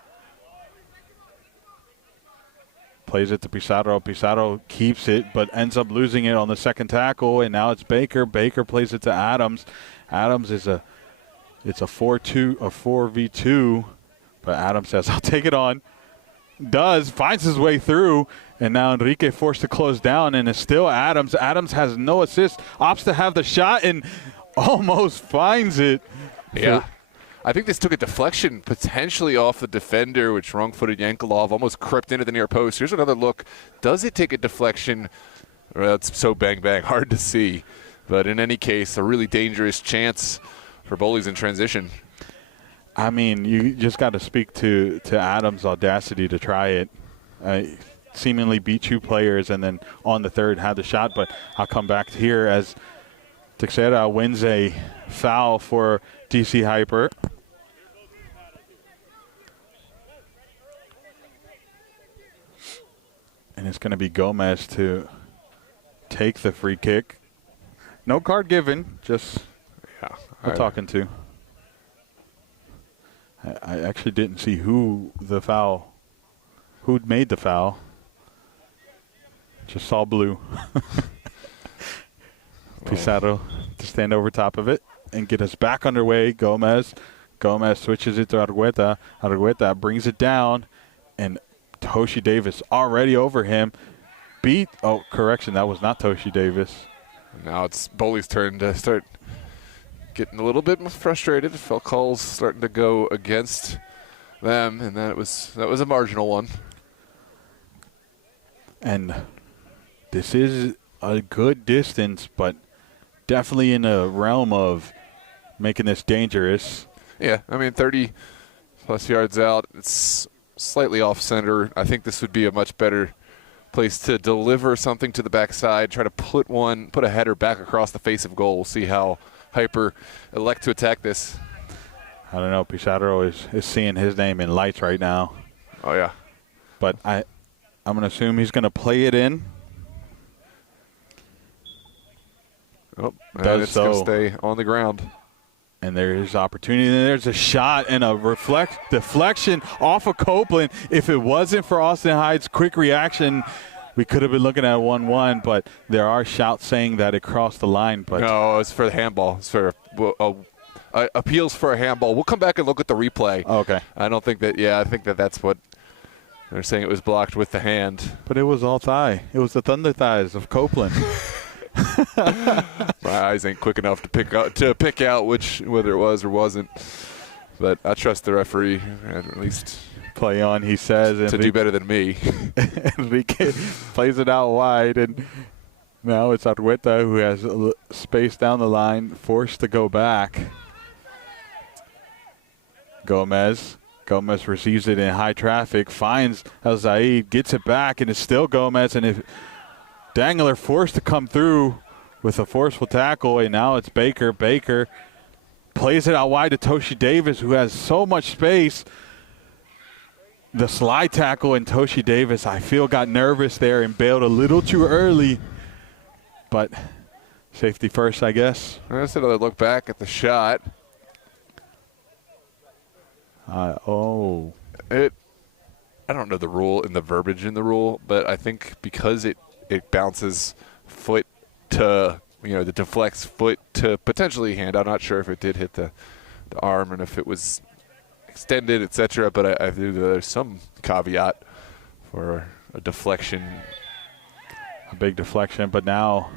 plays it to Pizarro. Pizarro keeps it, but ends up losing it on the second tackle, and now it's Baker. Baker plays it to Adams. Adams is it's a 4v2, but Adams says, I'll take it on. Does, finds his way through, and now Enrique forced to close down, and it's still Adams. Adams has no assist, opts to have the shot, and almost finds it. Yeah. I think this took a deflection potentially off the defender, which wrong-footed Yankelov almost crept into the near post. Here's another look. Does it take a deflection? That's so bang, hard to see. But in any case, a really dangerous chance for BOWLEYS in transition. I mean, you just got to speak to Adam's audacity to try it. Seemingly beat 2 players and then on the third had the shot. But I'll come back here as Teixeira wins a foul for DC Hyper. And it's going to be Gomez to take the free kick. No card given, just we're talking to. I actually didn't see who'd made the foul. Just saw blue. Pizarro to stand over top of it and get us back underway. Gomez switches it to Argueta. Argueta brings it down, and Toshi Davis already over him. Correction, that was not Toshi Davis. Now it's BOWLEYS' turn to start getting a little bit frustrated. Felt calls starting to go against them, and that was a marginal one. And this is a good distance, but definitely in the realm of making this dangerous. Yeah, I mean, 30-plus yards out. It's slightly off-center. I think this would be a much better place to deliver something to the backside, try to put a header back across the face of goal. We'll see how Hyper elect to attack this. I don't know. Pizarro is seeing his name in lights right now. Oh, yeah. But I'm going to assume he's going to play it in. Oh, and it's going to stay on the ground. And there's opportunity. And there's a shot and a deflection off of Copeland. If it wasn't for Austin Hyde's quick reaction, we could have been looking at 1-1. But there are shouts saying that it crossed the line. But no, it's for the handball. It's for appeals for a handball. We'll come back and look at the replay. Okay. I don't think that. Yeah, I think that's what they're saying. It was blocked with the hand. But it was all thigh. It was the thunder thighs of Copeland. My eyes ain't quick enough to pick out whether it was or wasn't. But I trust the referee, at least play on, he says, to do better than me. Enrique plays it out wide, and now it's Argueta who has space down the line, forced to go back. Gomez receives it in high traffic, finds El Zaid, gets it back, and it's still Gomez, and if Dangler forced to come through with a forceful tackle, and now it's Baker. Baker plays it out wide to Toshi Davis, who has so much space. The slide tackle, and Toshi Davis, I feel, got nervous there and bailed a little too early. But safety first, I guess. I said I'd look back at the shot. I don't know the rule and the verbiage in the rule, but I think because it bounces foot to, the deflects foot to potentially hand. I'm not sure if it did hit the arm and if it was extended, etc. But I think there's some caveat for a deflection. A big deflection, but now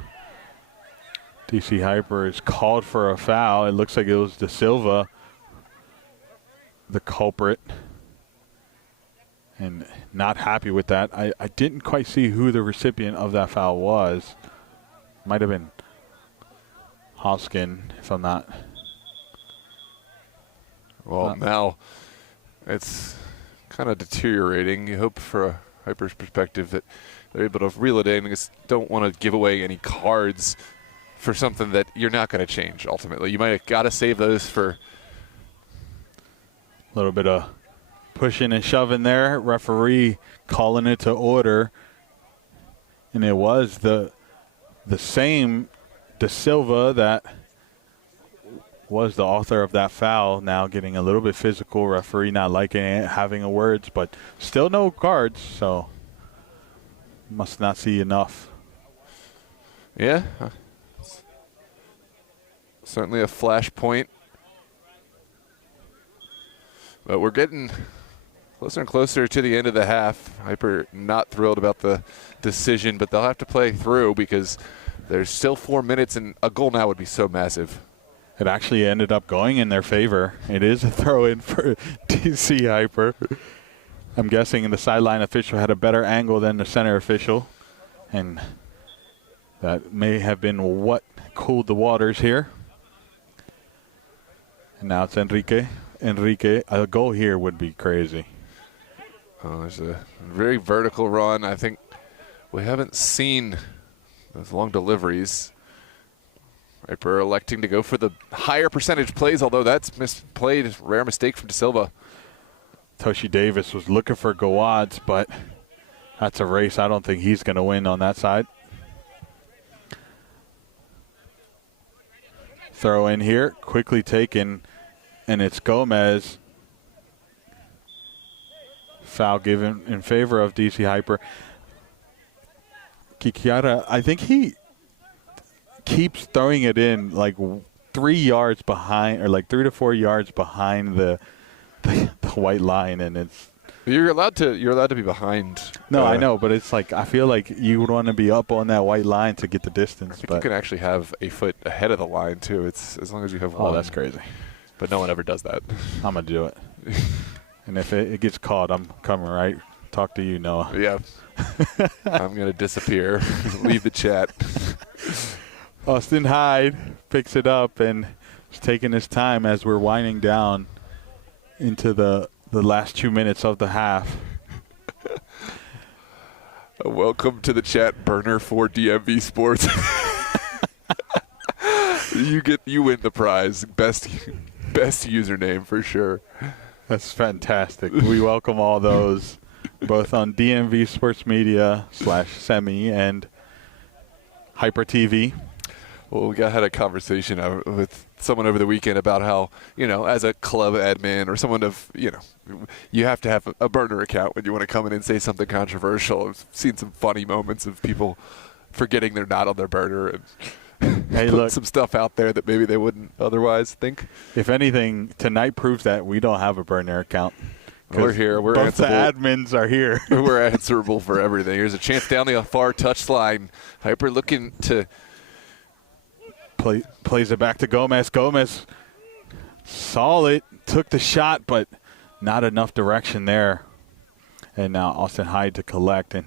DC Hyper is called for a foul. It looks like it was De Silva, the culprit. And not happy with that. I didn't quite see who the recipient of that foul was. Might have been Hoskin, if I'm not. Well, now it's kind of deteriorating. You hope for a Hyper's perspective that they're able to reel it in. I just don't want to give away any cards for something that you're not going to change ultimately. You might have got to save those for a little bit of pushing and shoving there. Referee calling it to order. And it was the same De Silva that was the author of that foul, now getting a little bit physical. Referee not liking it, having a words, but still no cards, so must not see enough. Yeah. Certainly a flashpoint. But we're getting closer and closer to the end of the half. Hyper not thrilled about the decision, but they'll have to play through because there's still 4 minutes, and a goal now would be so massive. It actually ended up going in their favor. It is a throw-in for DC Hyper. I'm guessing the sideline official had a better angle than the center official. And That may have been what cooled the waters here. And now it's Enrique. Enrique, a goal here would be crazy. Oh, there's a very vertical run. I think we haven't seen those long deliveries. Hyper electing to go for the higher percentage plays, although that's misplayed. Rare mistake from De Silva. Toshi Davis was looking for go odds, but that's a race. I don't think he's going to win on that side. Throw in here, quickly taken, and it's Gomez. Foul given in favor of DC Hyper. Kikiara, I think he keeps throwing it in like 3 yards behind, or like 3 to 4 yards behind the white line, and it's. You're allowed to be behind. No, I know, but it's like I feel like you would want to be up on that white line to get the distance. I think you can actually have a foot ahead of the line too. It's as long as you have one. Oh, that's crazy. But no one ever does that. I'm gonna do it. And if it gets caught, I'm coming right. Talk to you, Noah. Yeah. I'm gonna disappear. Leave the chat. Austin Hyde picks it up and is taking his time as we're winding down into the last 2 minutes of the half. Welcome to the chat burner for DMV Sports. You win the prize. Best username for sure. That's fantastic. We welcome all those, both on DMV Sports Media /Semi and Hyper TV. Well, we had a conversation with someone over the weekend about how, as a club admin or someone you have to have a burner account when you want to come in and say something controversial. I've seen some funny moments of people forgetting they're not on their burner and hey, put look, some stuff out there that maybe they wouldn't otherwise think. If anything, tonight proves that we don't have a burner account. We're here. We're both answerable. The admins are here. We're answerable for everything. Here's a chance down the far touchline. Hyper looking to plays it back to Gomez. Gomez saw it, took the shot, but not enough direction there. And now Austin Hyde to collect and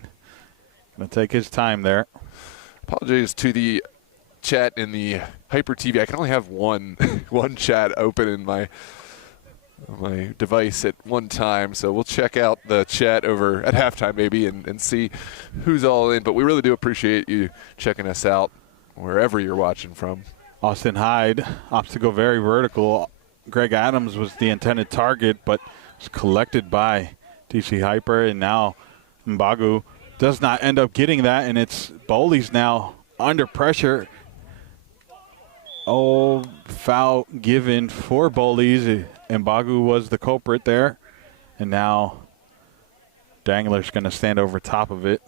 going to take his time there. Apologies to the chat in the Hyper TV. I can only have one chat open in my device at one time, so we'll check out the chat over at halftime maybe and see who's all in. But we really do appreciate you checking us out wherever you're watching from. Austin Hyde opts to go very vertical. Greg Adams was the intended target, but was collected by DC Hyper, and now Mbagu does not end up getting that, and it's BOWLEYS now under pressure. Oh, foul given for BOWLEYS. Mbagu was the culprit there, and now Dangler's going to stand over top of it.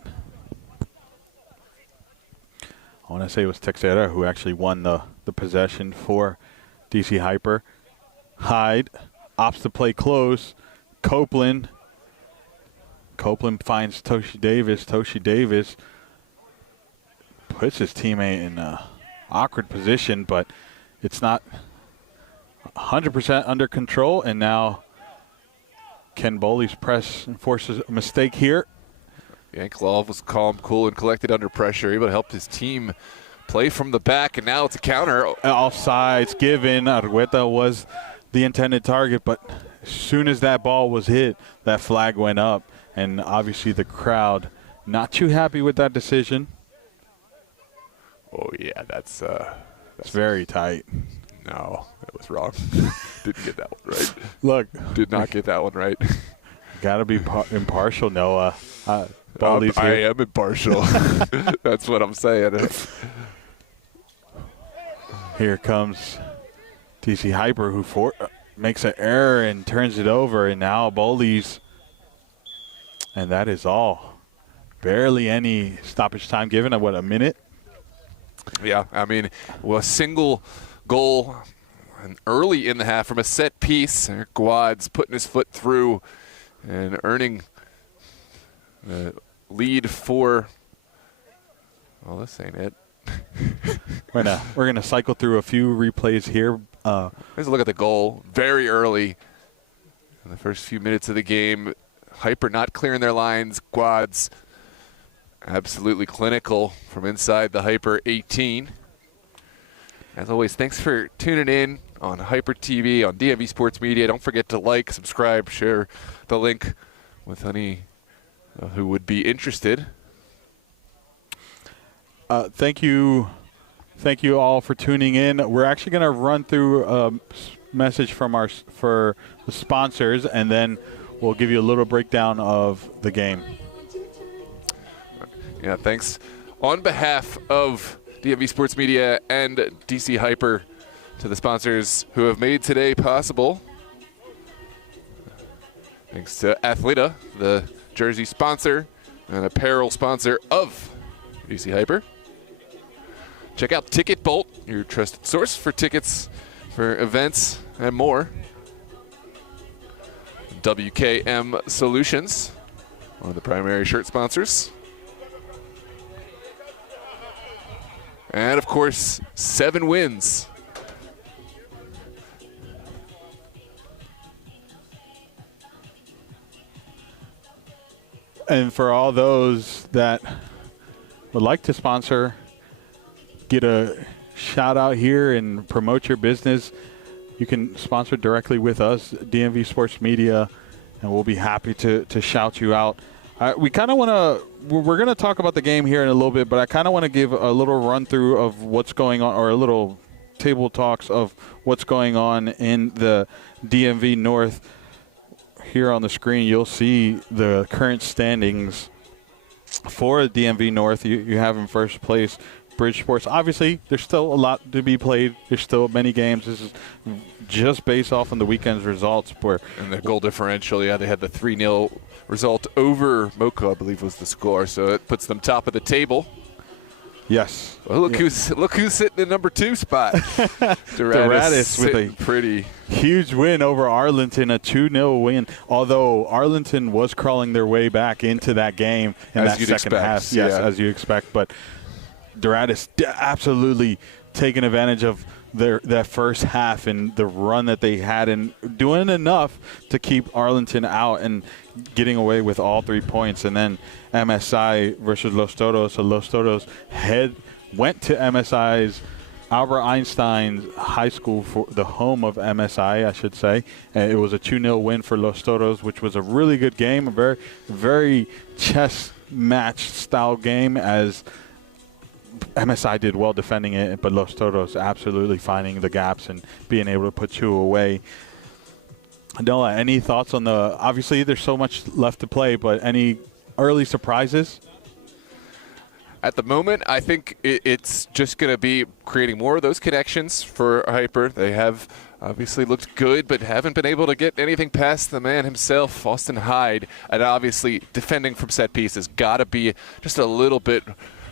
I want to say it was Texera who actually won the possession for DC Hyper. Hyde opts to play close. Copeland finds Toshi Davis. Toshi Davis puts his teammate in an awkward position, but it's not 100% under control. And now can BOWLEYS press and forces a mistake here? Yanklov was calm, cool, and collected under pressure, able to help his team play from the back, and now it's a counter. Offsides given. Argueta was the intended target, but as soon as that ball was hit, that flag went up, and obviously the crowd not too happy with that decision. Oh, yeah, that's very tight. No, that was wrong. Didn't get that one right. Look. Did not get that one right. Got to be impartial, Noah. I am impartial. That's what I'm saying. Here comes DC Hyper, who makes an error and turns it over, and now BOWLEYS. And that is all. Barely any stoppage time given. What, a minute? Yeah, I mean, a single goal early in the half from a set piece. Guad's putting his foot through and earning the lead for, well, this ain't it. We're gonna cycle through a few replays here. Here's a look at the goal. Very early in the first few minutes of the game. Hyper not clearing their lines. Guad's absolutely clinical from inside the Hyper 18. As always, thanks for tuning in on Hyper TV, on DMV Sports Media. Don't forget to like, subscribe, share the link with any who would be interested. Thank you all for tuning in. We're actually going to run through a message for the sponsors, and then we'll give you a little breakdown of the game. Yeah, thanks. On behalf of DMV Sports Media and DC Hyper, to the sponsors who have made today possible. Thanks to Athleta, the jersey sponsor and apparel sponsor of DC Hyper. Check out Ticket Bolt, your trusted source for tickets for events and more. WKM Solutions, one of the primary shirt sponsors. And, of course, 7 wins. And for all those that would like to sponsor, get a shout out here and promote your business, you can sponsor directly with us, DMV Sports Media, and we'll be happy to shout you out. We kind of want to, we're going to talk about the game here in a little bit, but I kind of want to give a little run through of what's going on, or a little table talks of what's going on in the DMV North. Here on the screen, you'll see the current standings for DMV North. You have in first place Bridgeport's. Obviously, there's still a lot to be played. There's still many games. This is just based off on the weekend's results. And the goal differential, yeah, they had the 3-0 result over Mocha, I believe was the score. So it puts them top of the table. Yes. Well, look who's sitting in number 2 spot. Doradus with a pretty huge win over Arlington, a 2-0 win. Although Arlington was crawling their way back into that game in that second half. Yes, as you expect. But Doradus absolutely taking advantage of that first half and the run that they had, and doing enough to keep Arlington out and getting away with all 3 points. And then MSI versus Los Toros. So Los Toros went to MSI's Albert Einstein High School, for the home of MSI, I should say. And it was a 2-0 win for Los Toros, which was a really good game, a very, very chess match style game, as MSI did well defending it, but Los Toros absolutely finding the gaps and being able to put 2 away. Noah, any thoughts on the – obviously there's so much left to play, but any early surprises? At the moment, I think it's just going to be creating more of those connections for Hyper. They have obviously looked good, but haven't been able to get anything past the man himself, Austin Hyde. And obviously defending from set pieces got to be just a little bit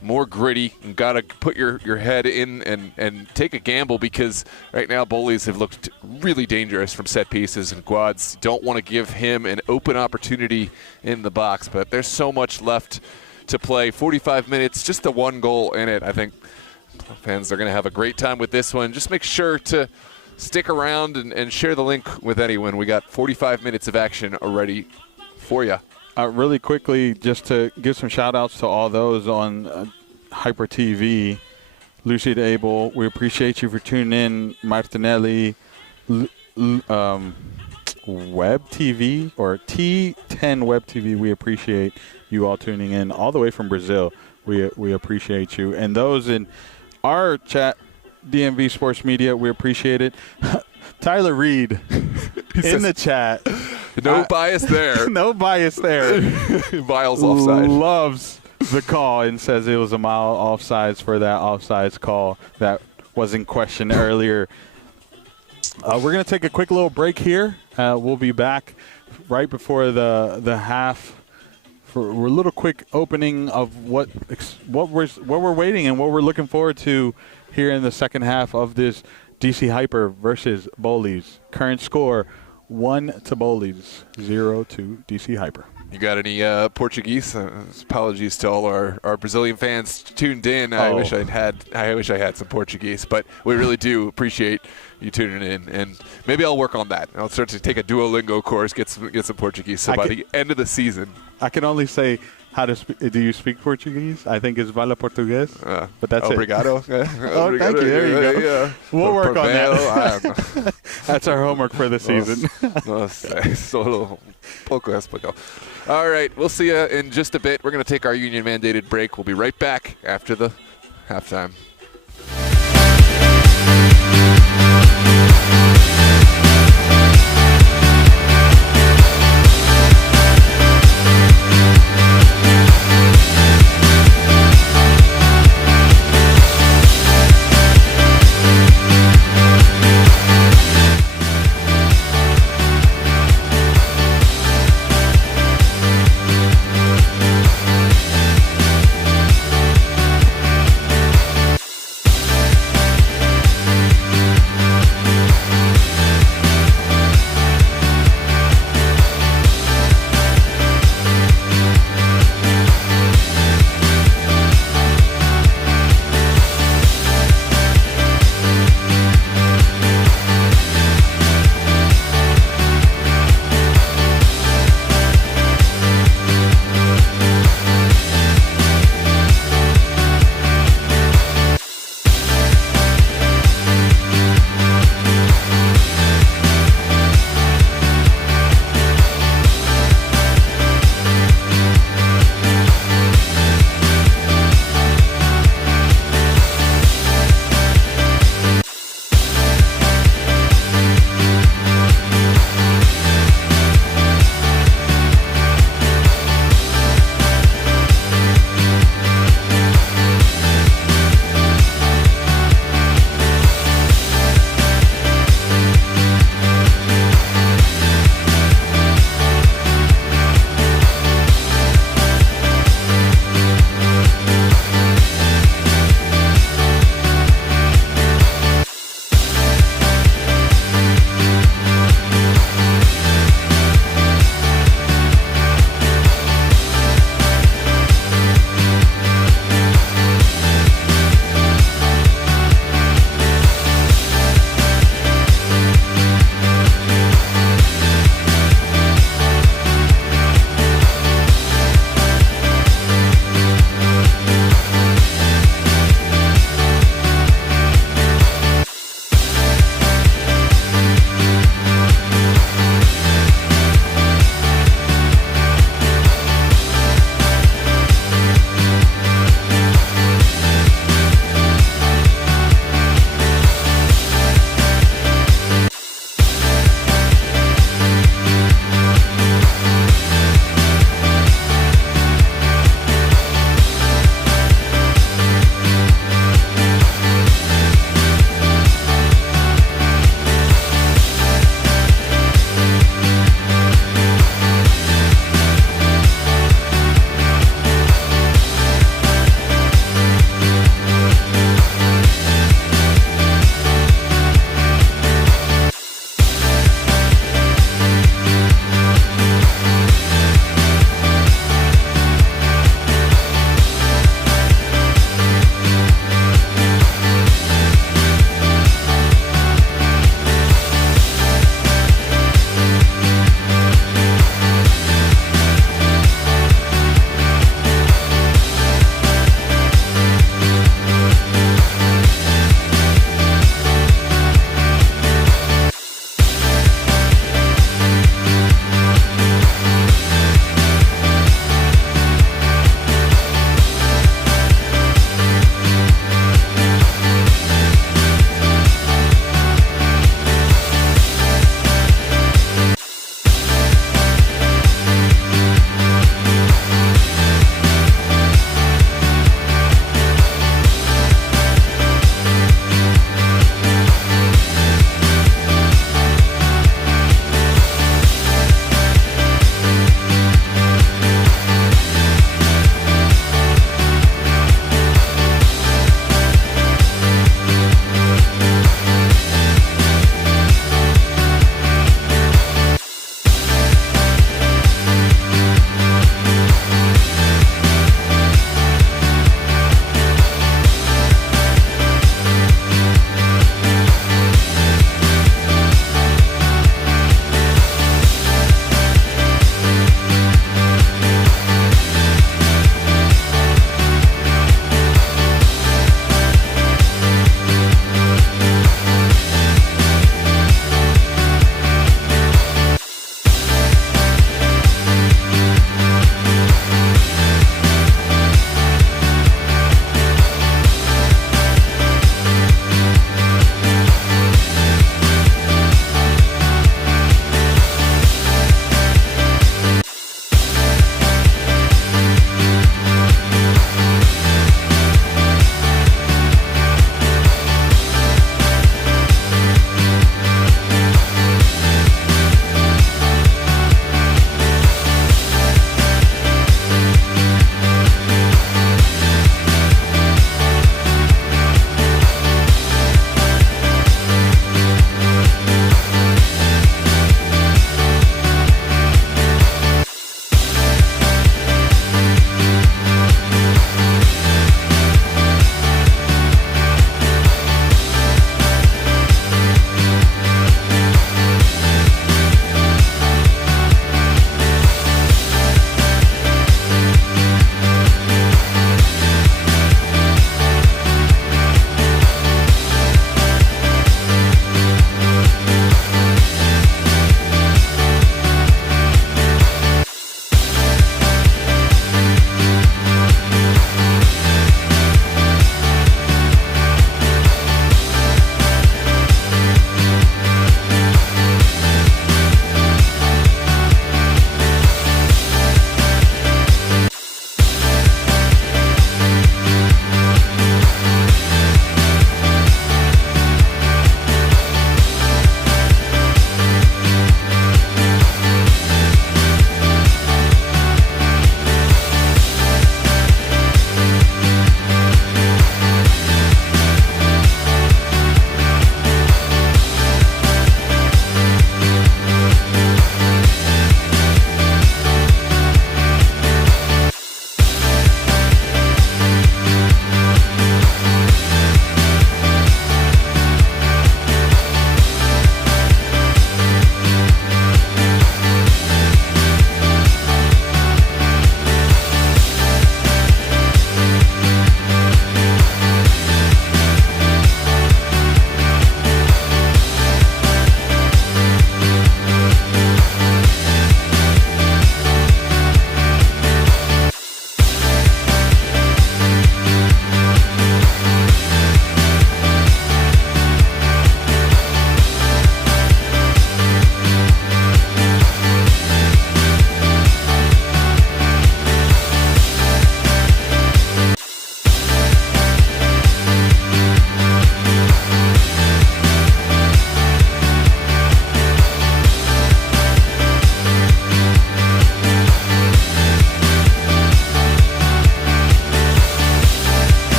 more gritty. You got to put your head in and take a gamble, because right now BOWLEYS have looked really dangerous from set pieces, and Guads don't want to give him an open opportunity in the box. But there's so much left to play. 45 minutes, just the 1 goal in it. I think fans are going to have a great time with this one. Just make sure to stick around and share the link with anyone. We got 45 minutes of action already for you. Really quickly, just to give some shout-outs to all those on Hyper TV. Lucy to Abel, we appreciate you for tuning in. Martinelli, Web TV, or T10 Web TV, we appreciate you all tuning in all the way from Brazil. We appreciate you. And those in our chat, DMV Sports Media, we appreciate it. Tyler Reed in the chat. No bias there. No bias there. Miles offside. Loves the call and says it was a mile offsides for that offsides call that was in question earlier. We're going to take a quick little break here. We'll be back right before the half for a little quick opening of what we're waiting and what we're looking forward to here in the second half of this DC Hyper versus BOWLEYS. Current score 1 to BOWLEYS, 0 to DC Hyper. You got any Portuguese? Apologies to all our Brazilian fans tuned in. I wish I had some Portuguese, but we really do appreciate you tuning in, and maybe I'll work on that. I'll start to take a Duolingo course, get some Portuguese. So by the end of the season, I can only say how to speak. Do you speak Portuguese? I think it's Vala Português, but that's obrigado. it. Oh, thank you. There you go. Yeah. We'll work on that. I don't know. That's our homework for the season. No sé, solo poco español. All right, we'll see you in just a bit. We're going to take our union-mandated break. We'll be right back after the halftime.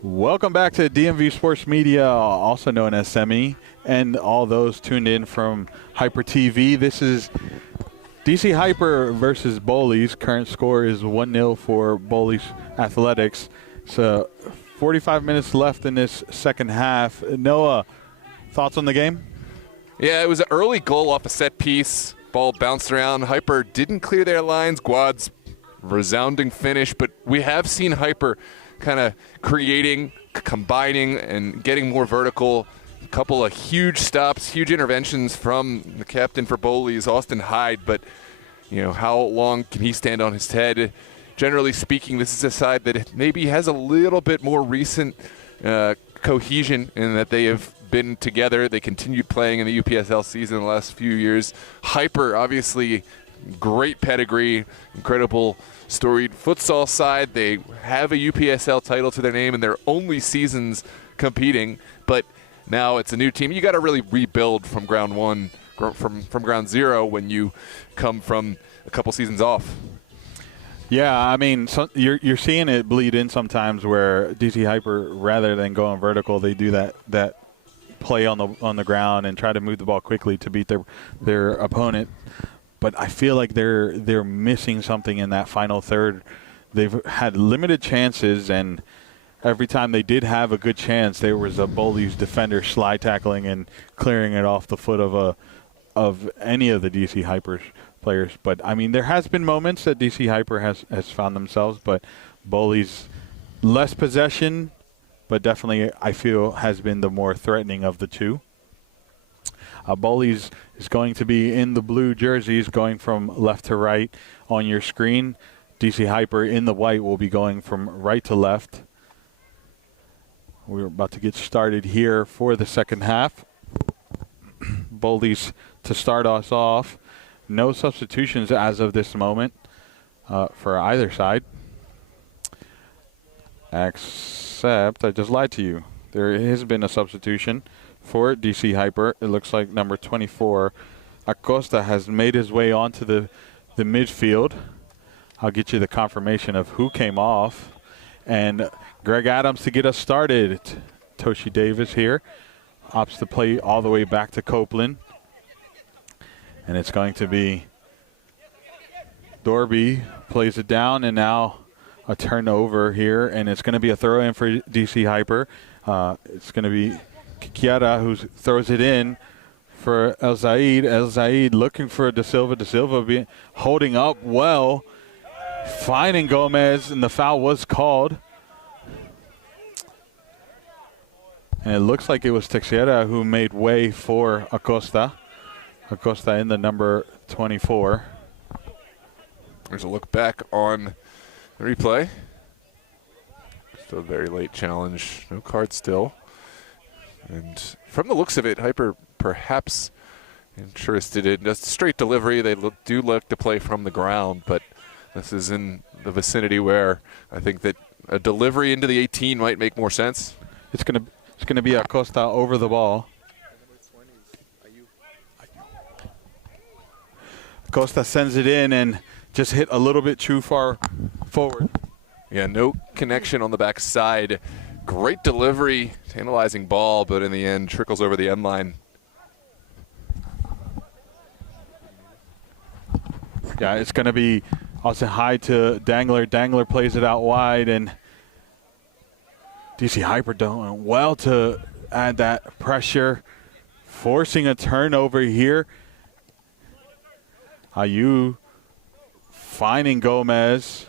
Welcome back to DMV Sports Media, also known as SEMI, and all those tuned in from Hyper TV. This is DC Hyper versus BOWLEYS. Current score is 1-0 for BOWLEYS Athletics. So 45 minutes left in this second half. Noah, thoughts on the game? Yeah, it was an early goal off a set piece. Ball bounced around. Hyper didn't clear their lines. Guad's resounding finish, but we have seen Hyper kind of creating, combining, and getting more vertical. A couple of huge stops, huge interventions from the captain for BOWLEYS, Austin Hyde, but how long can he stand on his head? Generally speaking, this is a side that maybe has a little bit more recent cohesion in that they have been together. They continued playing in the UPSL season in the last few years. Hyper, obviously, great pedigree, incredible storied futsal side. They have a UPSL title to their name in their only seasons competing, but now it's a new team. You got to really rebuild from ground one, from ground zero when you come from a couple seasons off. Yeah, I mean, you're seeing it bleed in sometimes where DC Hyper, rather than going vertical, they do that play on the ground and try to move the ball quickly to beat their opponent. But I feel like they're missing something in that final third. They've had limited chances, and every time they did have a good chance, there was a BOWLEYS defender slide tackling and clearing it off the foot of any of the DC Hyper players. But I mean, there has been moments that DC Hyper has found themselves, but BOWLEYS less possession, but definitely I feel has been the more threatening of the two. BOWLEYS is going to be in the blue jerseys, going from left to right on your screen. DC Hyper in the white will be going from right to left. We're about to get started here for the second half. BOWLEYS to start us off. No substitutions as of this moment for either side. Except, I just lied to you. There has been a substitution for DC Hyper. It looks like number 24, Acosta, has made his way onto the midfield. I'll get you the confirmation of who came off. And Greg Adams to get us started. Toshi Davis here opts to play all the way back to Copeland. And it's going to be Dorby plays it down, and now a turnover here, and it's going to be a throw in for DC Hyper. It's going to be Kikiara who throws it in for El Zaid. El Zaid looking for De Silva. De Silva holding up well, finding Gomez, and the foul was called. And it looks like it was Teixeira who made way for Acosta. Acosta in the number 24. There's a look back on the replay. Still a very late challenge. No card still. And from the looks of it, Hyper perhaps interested in just straight delivery. They do look to play from the ground, but this is in the vicinity where I think that a delivery into the 18 might make more sense. It's gonna be Acosta over the ball. Acosta sends it in and just hit a little bit too far forward. Yeah, no connection on the back side. Great delivery, tantalizing ball, but in the end trickles over the end line. Yeah, it's going to be also high to Dangler. Dangler plays it out wide, and DC Hyper doing well to add that pressure, forcing a turnover here. Ayu finding Gomez,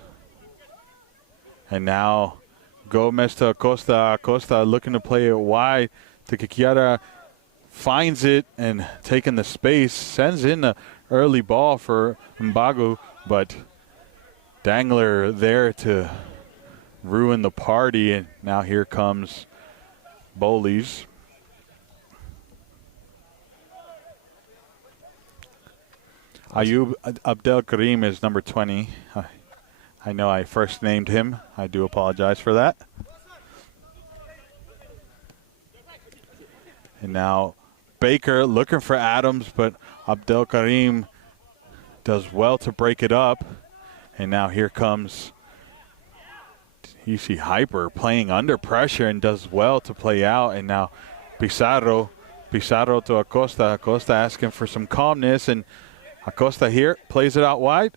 and now Gomez to Acosta. Acosta looking to play it wide to Kikiara. Finds it and taking the space. Sends in the early ball for Mbagu, but Dangler there to ruin the party. And now here comes BOWLEYS. Ayub Abdel Karim is number 20. I know I first named him. I do apologize for that. And now Baker looking for Adams, but Abdel Karim does well to break it up. And now here comes, DC Hyper playing under pressure and does well to play out. And now Pizarro to Acosta. Acosta asking for some calmness, and Acosta here plays it out wide.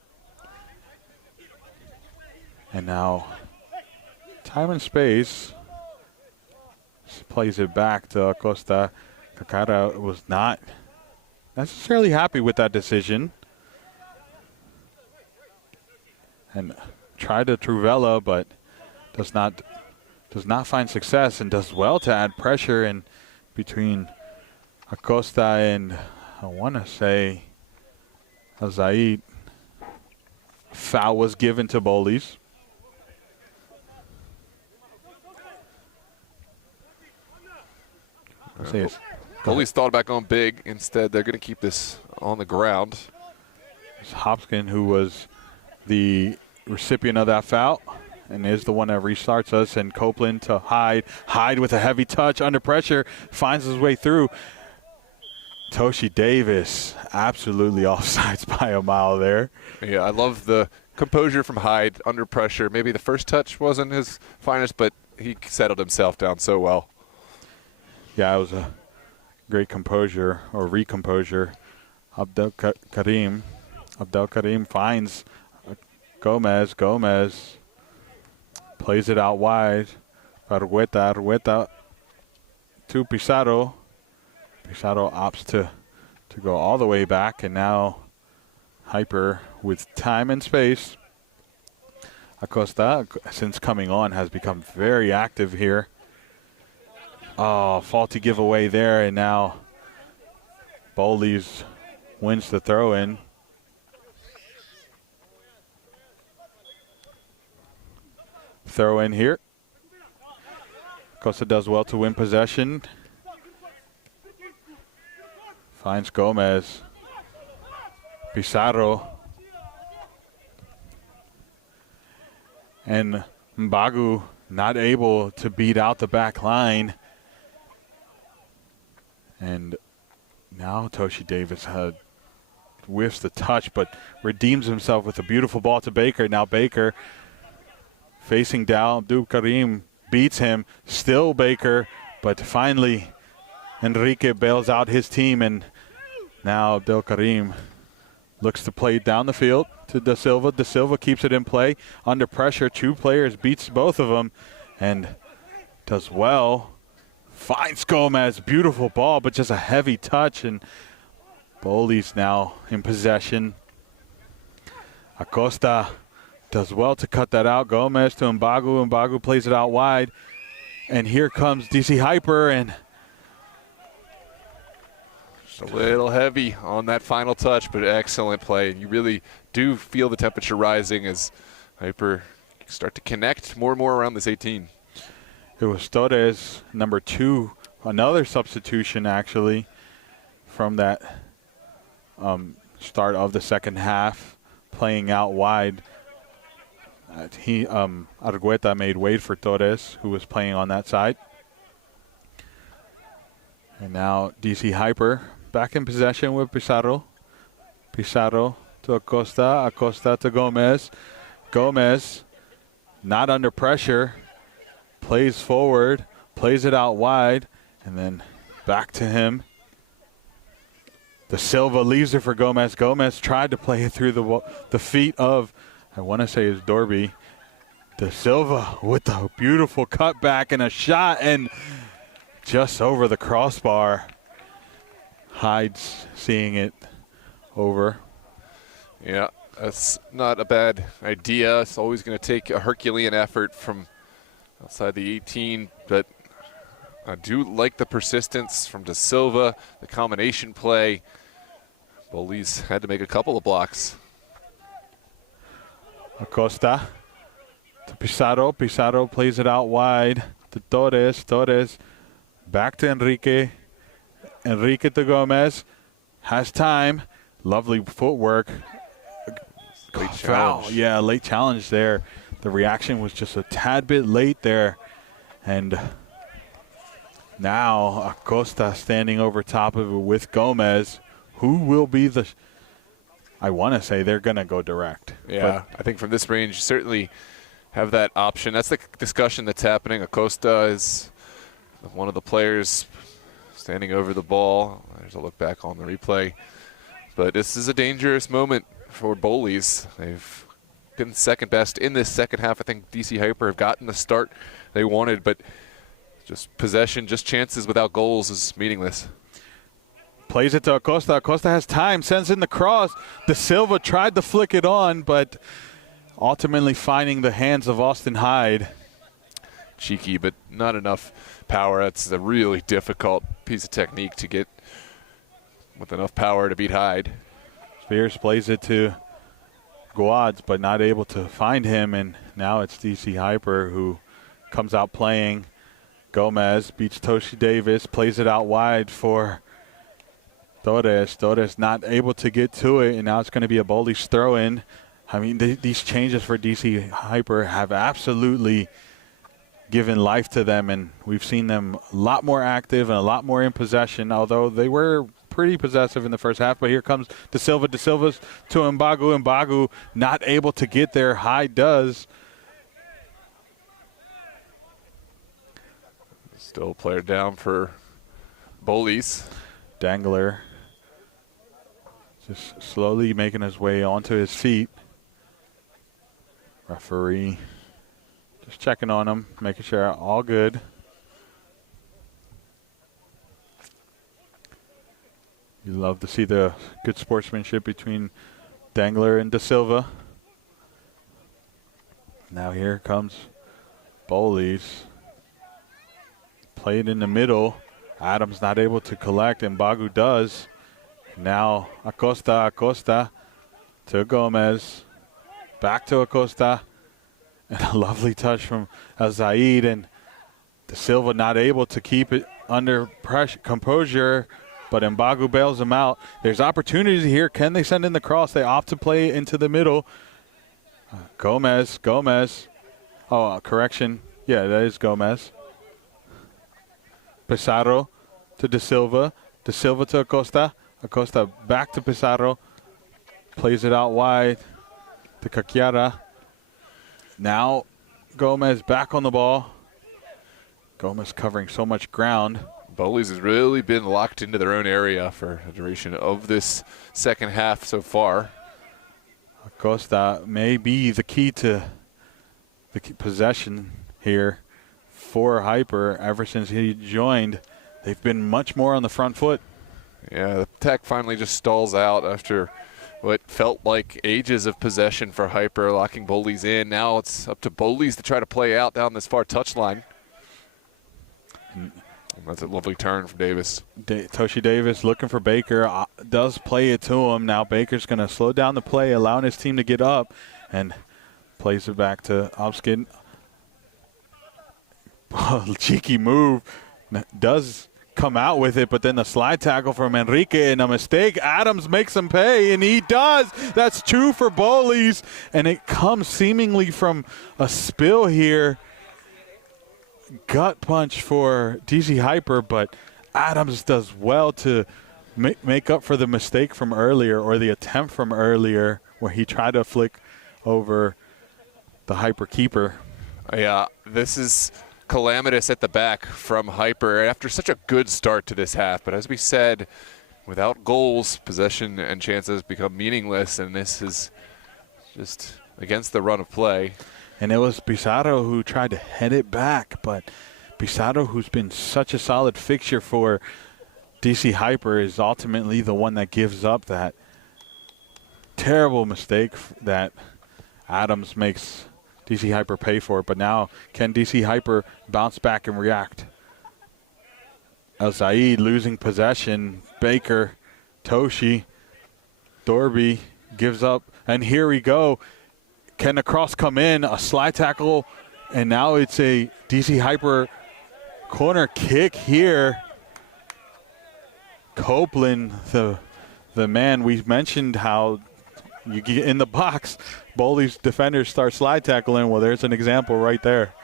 And now time and space plays it back to Acosta. Kakara was not necessarily happy with that decision. And tried to Truvella, but does not find success, and does well to add pressure in between Acosta and, I want to say, Azaid. Foul was given to BOWLEYS. BOWLEYS thought about going big. Instead, they're going to keep this on the ground. It's Hopkins who was the recipient of that foul and is the one that restarts us. And Copeland to Hyde. Hyde with a heavy touch under pressure, finds his way through. Toshi Davis absolutely offsides by a mile there. Yeah, I love the composure from Hyde under pressure. Maybe the first touch wasn't his finest, but he settled himself down so well. Yeah, it was a great composure or recomposure. Abdel Karim finds Gomez. Gomez plays it out wide. Argueta to Pizarro. Pizarro opts to go all the way back, and now Hyper with time and space. Acosta, since coming on, has become very active here. Oh, faulty giveaway there, and now BOWLEYS wins the throw-in. Throw-in here. Acosta does well to win possession. Finds Gomez. Pizarro. And Mbagu not able to beat out the back line. And now Toshi Davis whiffs the touch, but redeems himself with a beautiful ball to Baker. Now Baker facing down. Abdul Karim beats him. Still Baker, but finally Enrique bails out his team, and now Abdul Karim looks to play down the field to Da Silva. Da Silva keeps it in play. Under pressure, two players, beats both of them, and does well. Finds Gomez, beautiful ball, but just a heavy touch, and BOWLEYS now in possession. Acosta does well to cut that out. Gomez to Mbagu. Mbagu plays it out wide, and here comes DC Hyper, and just a little heavy on that final touch, but excellent play. You really do feel the temperature rising as Hyper start to connect more and more around this 18. It was Torres, number 2, another substitution actually from that start of the second half, playing out wide. Argueta made way for Torres, who was playing on that side. And now DC Hyper back in possession with Pizarro. Pizarro to Acosta. Acosta to Gomez. Gomez not under pressure. Plays forward, plays it out wide, and then back to him. Da Silva leaves it for Gomez. Gomez tried to play it through the feet of, I want to say it's Dorby. Da Silva with a beautiful cutback and a shot, and just over the crossbar. Hyde's seeing it over. Yeah, that's not a bad idea. It's always going to take a Herculean effort from outside the 18, but I do like the persistence from Da Silva, the combination play. BOWLEYS had to make a couple of blocks. Acosta to Pizarro. Pizarro plays it out wide to Torres. Torres back to Enrique. Enrique to Gomez. Has time. Lovely footwork. Late challenge. Yeah, late challenge there. The reaction was just a tad bit late there. And now Acosta standing over top of it with Gomez. Who will be the... I want to say they're going to go direct. Yeah, I think from this range, certainly have that option. That's the discussion that's happening. Acosta is one of the players standing over the ball. There's a look back on the replay. But this is a dangerous moment for BOWLEYS. They've been second best in this second half. I think DC Hyper have gotten the start they wanted, but just possession, just chances without goals is meaningless. Plays it to Acosta. Acosta has time, sends in the cross. De Silva tried to flick it on, but ultimately finding the hands of Austin Hyde. Cheeky, but not enough power. That's a really difficult piece of technique to get with enough power to beat Hyde. Spears plays it to Guads, but not able to find him, and now it's DC Hyper who comes out playing. Gomez beats Toshi Davis, plays it out wide for Torres. Torres not able to get to it, and now it's going to be a BOWLEYS throw-in. I mean, these changes for DC Hyper have absolutely given life to them, and we've seen them a lot more active and a lot more in possession, although they were pretty possessive in the first half. But here comes De Silva. De Silva's to Mbagu. Mbagu not able to get there. Hyde does. Still a player down for BOWLEYS. Dangler just slowly making his way onto his feet. Referee just checking on him, making sure all good. You love to see the good sportsmanship between Dangler and De Silva. Now here comes BOWLEYS. Played in the middle. Adams not able to collect, and Mbagu does. Now Acosta. Acosta to Gomez. Back to Acosta. And a lovely touch from Zaid, and De Silva not able to keep it under pressure, composure, but Mbagu bails him out. There's opportunity here. Can they send in the cross? They opt to play into the middle. Gomez. Oh, correction. Yeah, that is Gomez. Pizarro to De Silva. De Silva to Acosta. Acosta back to Pizarro. Plays it out wide to Kakiara. Now Gomez back on the ball. Gomez covering so much ground. BOWLEYS has really been locked into their own area for the duration of this second half so far. Acosta may be the key to the possession here for Hyper. Ever since he joined, they've been much more on the front foot. Yeah, the attack finally just stalls out after what felt like ages of possession for Hyper, locking BOWLEYS in. Now it's up to BOWLEYS to try to play out down this far touchline. That's a lovely turn from Davis. Toshi Davis looking for Baker, does play it to him. Now Baker's going to slow down the play, allowing his team to get up, and plays it back to Opskin. Cheeky move. Does come out with it, but then the slide tackle from Enrique and a mistake. Adams makes him pay, and he does. That's two for BOWLEYS, and it comes seemingly from a spill here. Gut punch for DC Hyper, but Adams does well to make up for the mistake from earlier, or the attempt from earlier where he tried to flick over the Hyper keeper. Yeah, this is calamitous at the back from Hyper after such a good start to this half. But as we said, without goals, possession and chances become meaningless, and this is just against the run of play. And it was Pizarro who tried to head it back, but Pizarro, who's been such a solid fixture for DC Hyper, is ultimately the one that gives up that terrible mistake that Adams makes DC Hyper pay for. But now, can DC Hyper bounce back and react? Zaid losing possession. Baker, Toshi, Dorby gives up. And here we go. Can the cross come in? A slide tackle. And now it's a DC Hyper corner kick here. Copeland, the man, we mentioned how you get in the box, BOWLEYS defenders start slide tackling. Well, there's an example right there.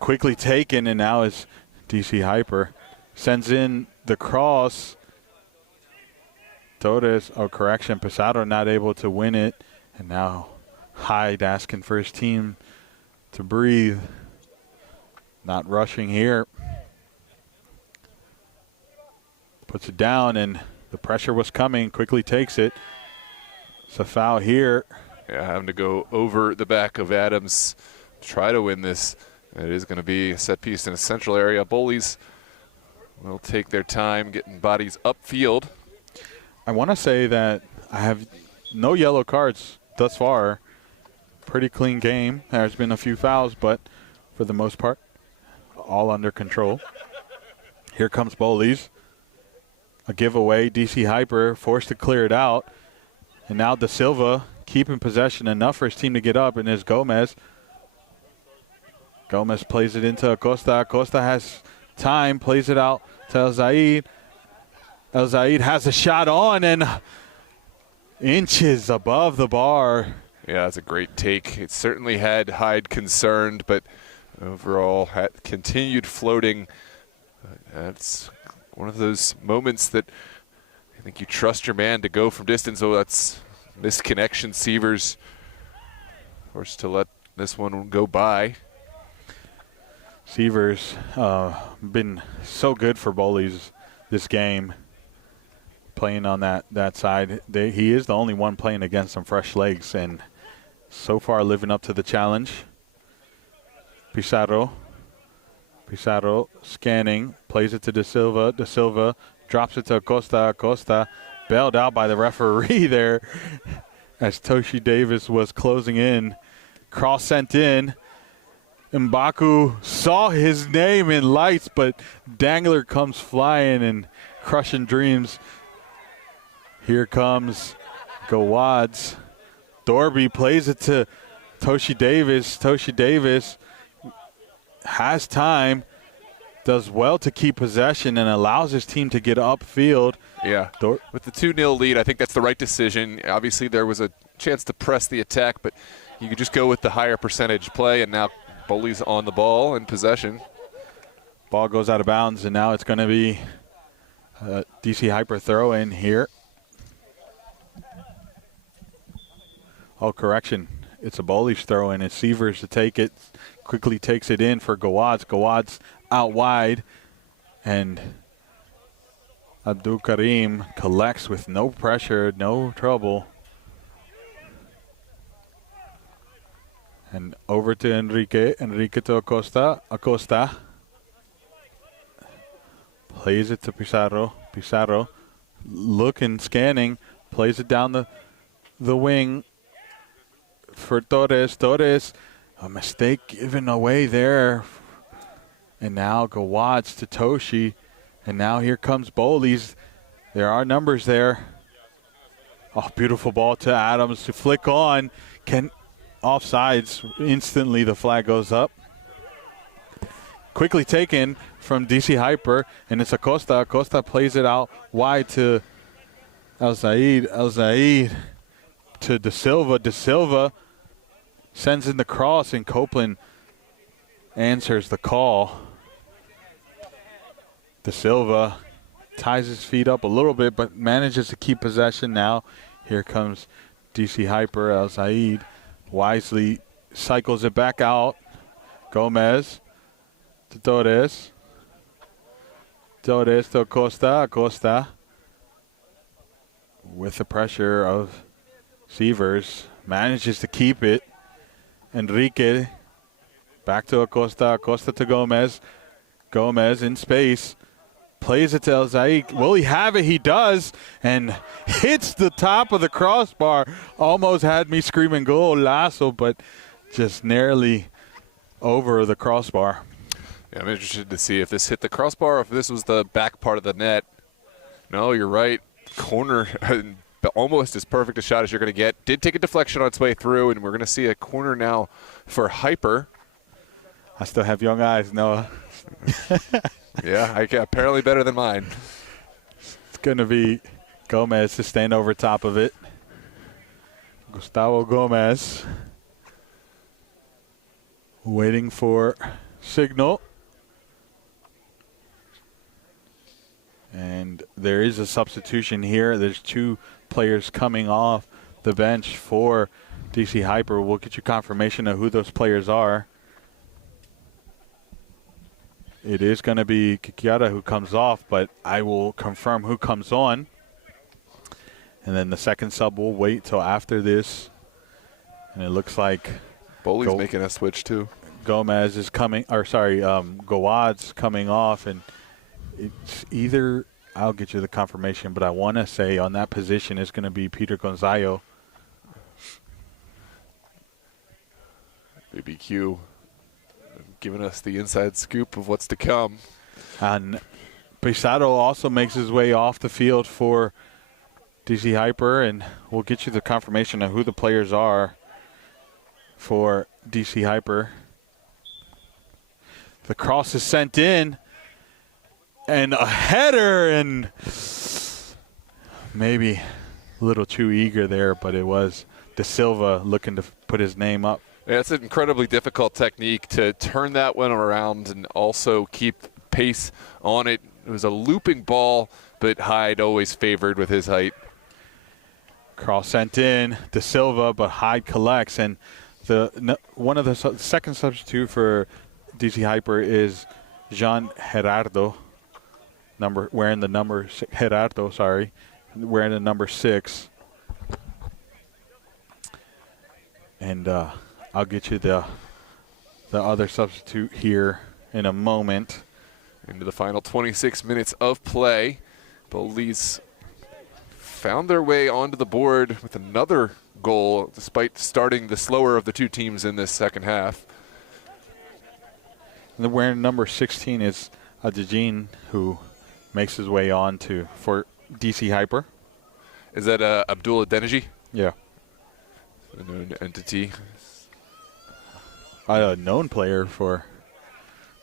Quickly taken, and now is DC Hyper. Sends in the cross. Torres, oh, correction, Pizarro not able to win it. And now Hyde asking for his team to breathe. Not rushing here. Puts it down, and the pressure was coming. Quickly takes it. It's a foul here. Yeah, having to go over the back of Adams, try to win this. It is going to be a set piece in a central area. Bowleys will take their time getting bodies upfield. I want to say that I have no yellow cards thus far. Pretty clean game. There's been a few fouls, but for the most part, all under control. Here comes Bowleys. A giveaway. DC Hyper forced to clear it out. And now Da Silva keeping possession enough for his team to get up, and there's Gomez. Gomez plays it into Acosta. Acosta has time, plays it out to El Zaid. El Zaid has a shot on and inches above the bar. Yeah, that's a great take. It certainly had Hyde concerned, but overall had continued floating. That's one of those moments that I think you trust your man to go from distance. Oh, that's misconnection. Sievers forced to let this one go by. Sievers been so good for Bowleys this game, playing on that side. He is the only one playing against some fresh legs, and so far living up to the challenge. Pizarro scanning, plays it to Da Silva. Da Silva drops it to Acosta. Acosta bailed out by the referee there as Toshi Davis was closing in. Cross sent in. Mbaku saw his name in lights, but Dangler comes flying and crushing dreams. Here comes Gawadz. Dorby plays it to Toshi Davis. Toshi Davis has time, does well to keep possession, and allows his team to get upfield. Yeah, with the 2-0 lead, I think that's the right decision. Obviously, there was a chance to press the attack, but you could just go with the higher percentage play, and now Bowleys on the ball in possession. Ball goes out of bounds, and now it's going to be DC Hyper throw in here. Oh, correction. It's a Bowleys throw in. It's Sievers to take it. Quickly takes it in for Gawadz. Gawadz out wide. And Abdul Karim collects with no pressure, no trouble. And over to Enrique. Enrique to Acosta. Acosta plays it to Pizarro. Pizarro looking, scanning, plays it down the wing for Torres. Torres, a mistake given away there. And now Gawadz to Toshi. And now here comes Bowleys. There are numbers there. Oh, beautiful ball to Adams to flick on. Offsides. Instantly the flag goes up. Quickly taken from DC Hyper, and it's Acosta. Acosta plays it out wide to El Zaid. El Zaid to Da Silva. Da Silva sends in the cross, and Copeland answers the call. Da Silva ties his feet up a little bit, but manages to keep possession now. Here comes DC Hyper. El Zaid wisely cycles it back out. Gomez to Torres. Torres to Acosta. Acosta with the pressure of Sievers manages to keep it. Enrique back to Acosta. Acosta to Gomez. Gomez in space. Plays it to El Zaid. Will he have it? He does. And hits the top of the crossbar. Almost had me screaming goal, Lasso, but just narrowly over the crossbar. Yeah, I'm interested to see if this hit the crossbar or if this was the back part of the net. No, you're right. Corner, almost as perfect a shot as you're going to get. Did take a deflection on its way through, and we're going to see a corner now for Hyper. I still have young eyes, Noah. Yeah, apparently better than mine. It's going to be Gomez to stand over top of it. Gustavo Gomez waiting for signal. And there is a substitution here. There's two players coming off the bench for DC Hyper. We'll get you confirmation of who those players are. It is going to be Kikiara who comes off, but I will confirm who comes on. And then the second sub will wait till after this. And it looks like BOWLEYS making a switch too. Gomez is coming, or sorry, Gawad's coming off, and it's either, I'll get you the confirmation, but I want to say on that position is going to be Peter Gonzayo. BBQ giving us the inside scoop of what's to come. And Pesado also makes his way off the field for DC Hyper, and we'll get you the confirmation of who the players are for DC Hyper. The cross is sent in, and a header, and maybe a little too eager there, but it was De Silva looking to put his name up. Yeah, it's an incredibly difficult technique to turn that one around and also keep pace on it. It was a looping ball, but Hyde always favored with his height. Cross sent in, De Silva, but Hyde collects, and one of the second substitute for DC Hyper is Jean Gerardo, wearing the number 6. And I'll get you the other substitute here in a moment. Into the final 26 minutes of play, BOWLEYS found their way onto the board with another goal, despite starting the slower of the two teams in this second half. And then wearing number 16 is Adjin, who makes his way on for DC Hyper. Is that Abdullah Deneji? Yeah. A known entity. A known player for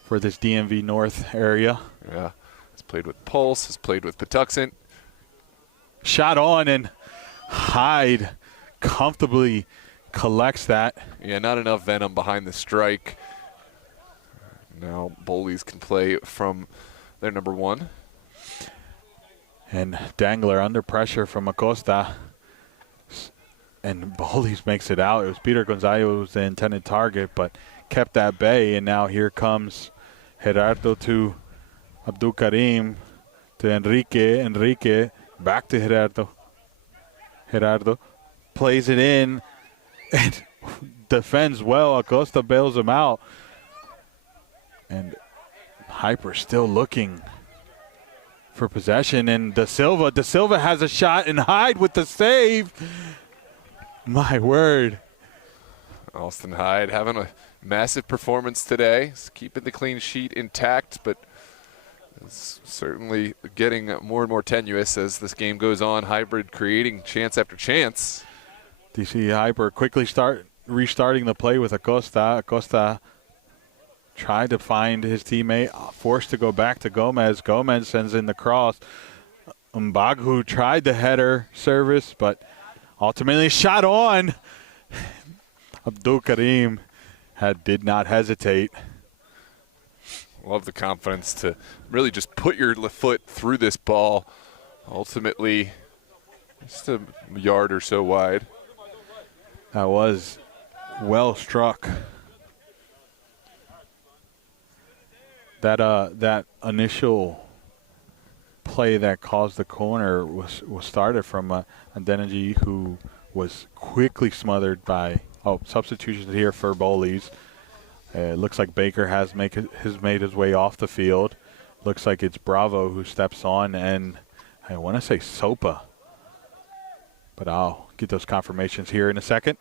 this DMV North area. Yeah. Has played with Pulse, has played with Patuxent. Shot on, and Hyde comfortably collects that. Yeah, not enough venom behind the strike. Now BOWLEYS can play from their number 1. And Dangler under pressure from Acosta. And BOWLEYS makes it out. It was Peter Gonzayo who was the intended target, but kept at bay. And now here comes Gerardo to Abdul Karim, to Enrique. Enrique back to Gerardo. Gerardo plays it in and defends well. Acosta bails him out. And Hyper still looking for possession. And De Silva has a shot, and Hyde with the save. My word. Austin Hyde having a massive performance today. He's keeping the clean sheet intact, but it's certainly getting more and more tenuous as this game goes on. Hybrid creating chance after chance. DC Hyper quickly restarting the play with Acosta. Acosta tried to find his teammate, forced to go back to Gomez. Gomez sends in the cross. Mbaghu tried the header service, but ultimately shot on. Abdul Karim did not hesitate. Love the confidence to really just put your foot through this ball. Ultimately, just a yard or so wide. That was well struck. That initial play that caused the corner was started from a Deneji who was quickly smothered by substitutions here for BOWLEYS. It looks like Baker has made his way off the field. Looks like it's Bravo who steps on, and I want to say Sopa, but I'll get those confirmations here in a second.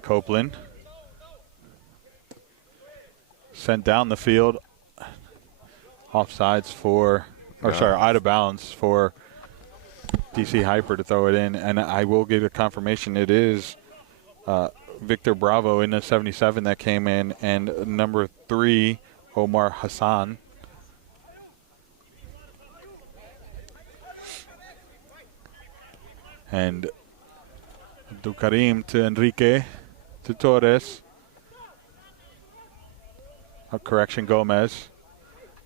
Copeland sent down the field. Offsides out of bounds for DC Hyper to throw it in. And I will give a confirmation. It is Victor Bravo in the 77 that came in, and number 3, Omar Hassan. And Abdul Karim to Enrique. To Torres. Gomez.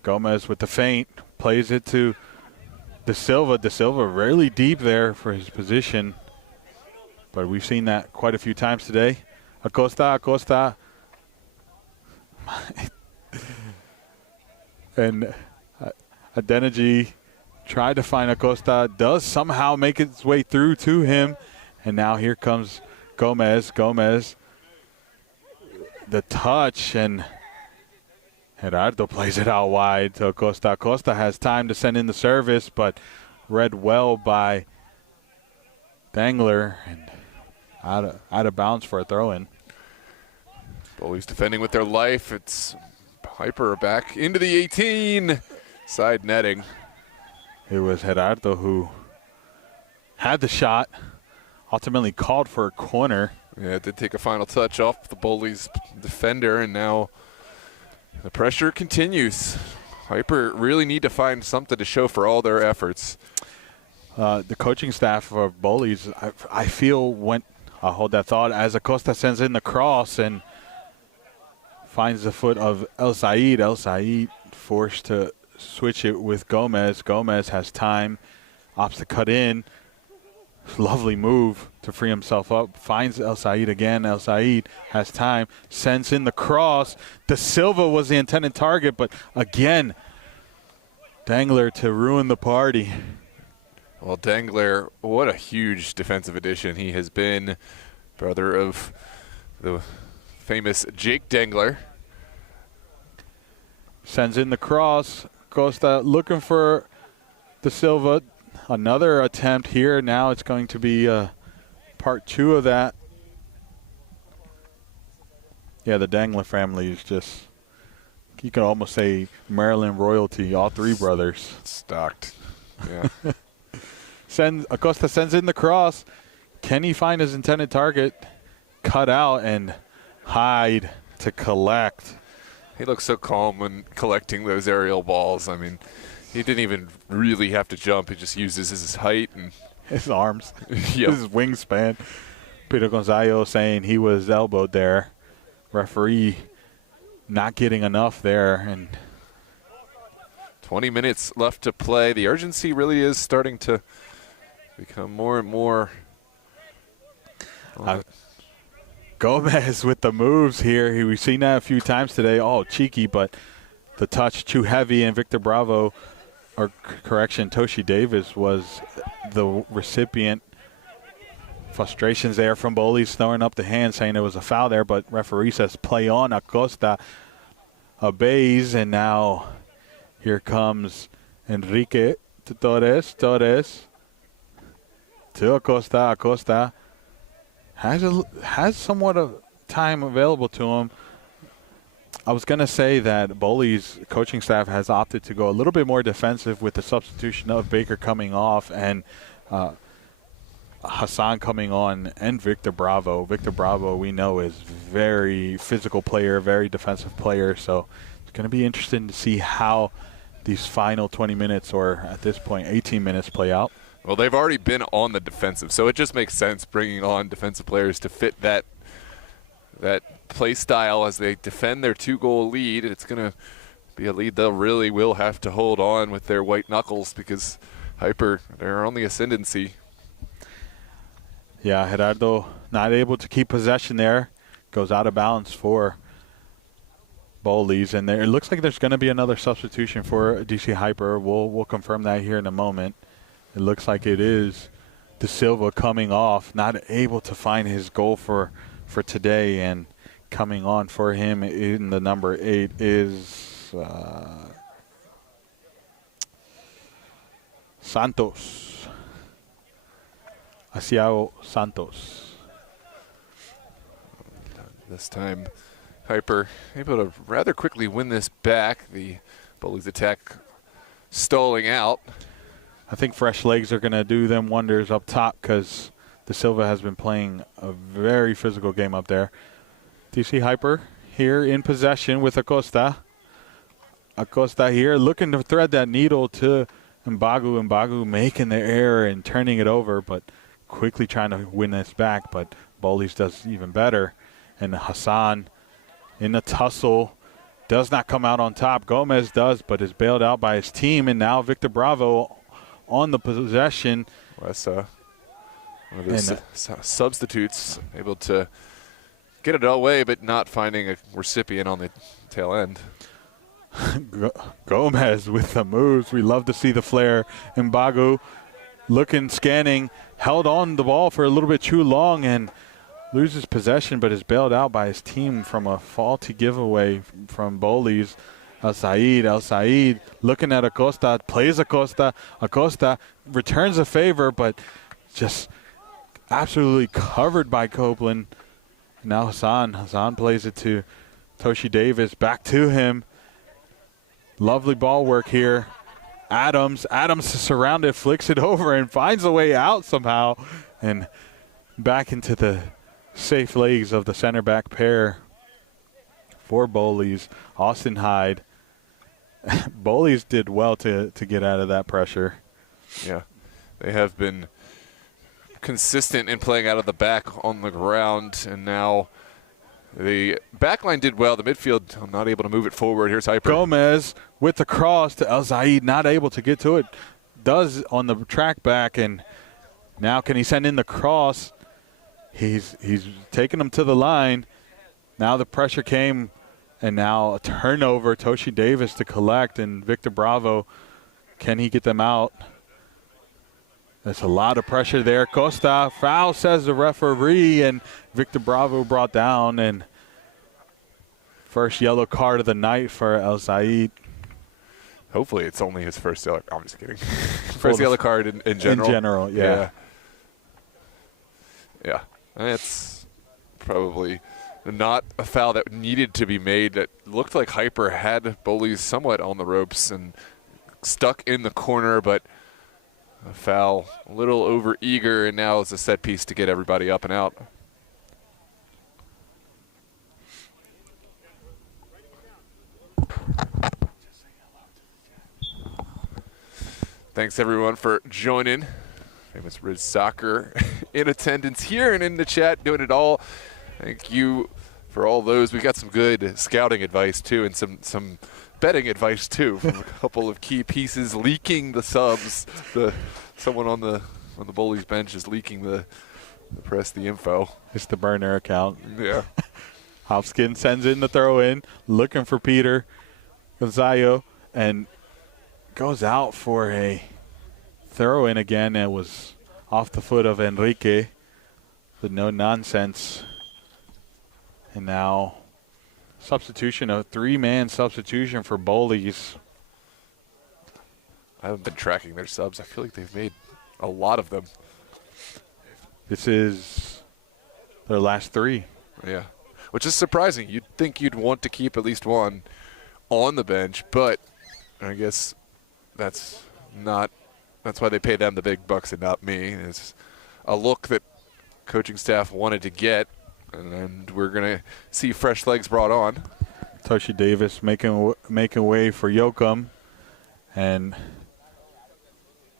Gomez with the feint, plays it to De Silva. De Silva really deep there for his position, but we've seen that quite a few times today. Acosta. And Adeniji tried to find Acosta, does somehow make its way through to him, and now here comes Gomez. Gomez, the touch, and Gerardo plays it out wide to Acosta. Acosta has time to send in the service, but read well by Dangler, and out of bounds for a throw-in. BOWLEYS defending with their life. It's Hyper back into the 18. Side netting. It was Gerardo who had the shot, ultimately called for a corner. Yeah, it did take a final touch off the BOWLEYS defender, and now the pressure continues. Hyper really need to find something to show for all their efforts. The coaching staff of BOWLEYS, I feel, went, I'll hold that thought, as Acosta sends in the cross and finds the foot of El Said. El Said forced to switch it with Gomez. Gomez has time, opts to cut in. Lovely move to free himself up. Finds El Said again. El Said has time, sends in the cross. De Silva was the intended target, but again, Dangler to ruin the party. Well, Dangler, what a huge defensive addition he has been. Brother of the famous Jake Dangler. Sends in the cross. Costa looking for De Silva. Another attempt here. Now it's going to be part two of that. Yeah, the Dangler family is just, you could almost say Maryland royalty, all three brothers. Stocked. Yeah. Acosta sends in the cross. Can he find his intended target? Cut out, and Hyde to collect. He looks so calm when collecting those aerial balls. I mean, he didn't even really have to jump. He just uses his height and his arms, yep. His wingspan. Peter Gonzalo saying he was elbowed there. Referee not getting enough there. And 20 minutes left to play. The urgency really is starting to become more and more. Gomez with the moves here. We've seen that a few times today. Oh, cheeky, but the touch too heavy. And Victor Bravo, or correction, Toshi Davis was the recipient. Frustrations there from BOWLEYS throwing up the hand, saying it was a foul there, but referee says play on. Acosta obeys, and now here comes Enrique to Torres. Torres to Acosta. Acosta has somewhat of time available to him. I was going to say that BOWLEYS coaching staff has opted to go a little bit more defensive with the substitution of Baker coming off and Hassan coming on, and Victor Bravo. Victor Bravo, we know, is very physical player, very defensive player. So it's going to be interesting to see how these final 20 minutes, or at this point 18 minutes, play out. Well, they've already been on the defensive, so it just makes sense bringing on defensive players to fit that play style as they defend their 2-goal lead. It's going to be a lead they'll really will have to hold on with their white knuckles, because Hyper, they're on the ascendancy. Yeah, Gerardo not able to keep possession there. Goes out of bounds for BOWLEYS, and it looks like there's going to be another substitution for DC Hyper. We'll confirm that here in a moment. It looks like it is De Silva coming off, not able to find his goal for today, and coming on for him in the number 8 is Santos. Asiago Santos. This time, Hyper able to rather quickly win this back. The BOWLEYS attack stalling out. I think fresh legs are going to do them wonders up top, because De Silva has been playing a very physical game up there. DC Hyper here in possession with Acosta. Acosta here looking to thread that needle to Mbagu. Mbagu making the error and turning it over, but quickly trying to win this back. But BOWLEYS does even better. And Hassan in a tussle does not come out on top. Gomez does, but is bailed out by his team, and now Victor Bravo on the possession. That's one of those substitutes, able to get it away, but not finding a recipient on the tail end. Gomez with the moves. We love to see the flair. Mbagu looking, scanning, held on the ball for a little bit too long and loses possession, but is bailed out by his team from a faulty giveaway from BOWLEYS. El Said looking at Acosta, plays Acosta. Acosta returns a favor, but just absolutely covered by Copeland. Now Hassan plays it to Toshi Davis, back to him. Lovely ball work here. Adams is surrounded, flicks it over and finds a way out somehow. And back into the safe legs of the center back pair for BOWLEYS. Austin Hyde. BOWLEYS did well to get out of that pressure. Yeah, they have been consistent in playing out of the back on the ground, and now the back line did well. The midfield not able to move it forward. Here's Hyper. Gomez with the cross to El Said, not able to get to it. Does on the track back, and now can he send in the cross? He's taking him to the line. Now the pressure came, and now a turnover. Toshi Davis to collect, and Victor Bravo, can he get them out? There's a lot of pressure there. Costa, foul, says the referee, and Victor Bravo brought down, and first yellow card of the night for El Said. Hopefully it's only his first yellow. I'm just kidding. First yellow card in general. In general, yeah. Yeah. That's probably not a foul that needed to be made. That looked like Hyper had BOWLEYS somewhat on the ropes and stuck in the corner, but a foul, a little over eager, and now it's a set piece to get everybody up and out. Thanks everyone for joining. Famous Riz Soccer in attendance here and in the chat, doing it all. Thank you for all those. We got some good scouting advice too, and some betting advice too from a couple of key pieces leaking the subs. Someone on the BOWLEYS bench is leaking the press, the info. It's the burner account. Yeah. Hopkins sends in the throw in, looking for Peter Gonzayo, and goes out for a throw in again. It was off the foot of Enrique. The no nonsense. And now substitution, a three-man substitution for BOWLEYS. I haven't been tracking their subs. I feel like they've made a lot of them. This is their last three. Yeah, which is surprising. You'd think you'd want to keep at least one on the bench, but I guess that's why they pay them the big bucks and not me. It's a look that coaching staff wanted to get, and we're going to see fresh legs brought on. Toshi Davis making way for Yoakum, and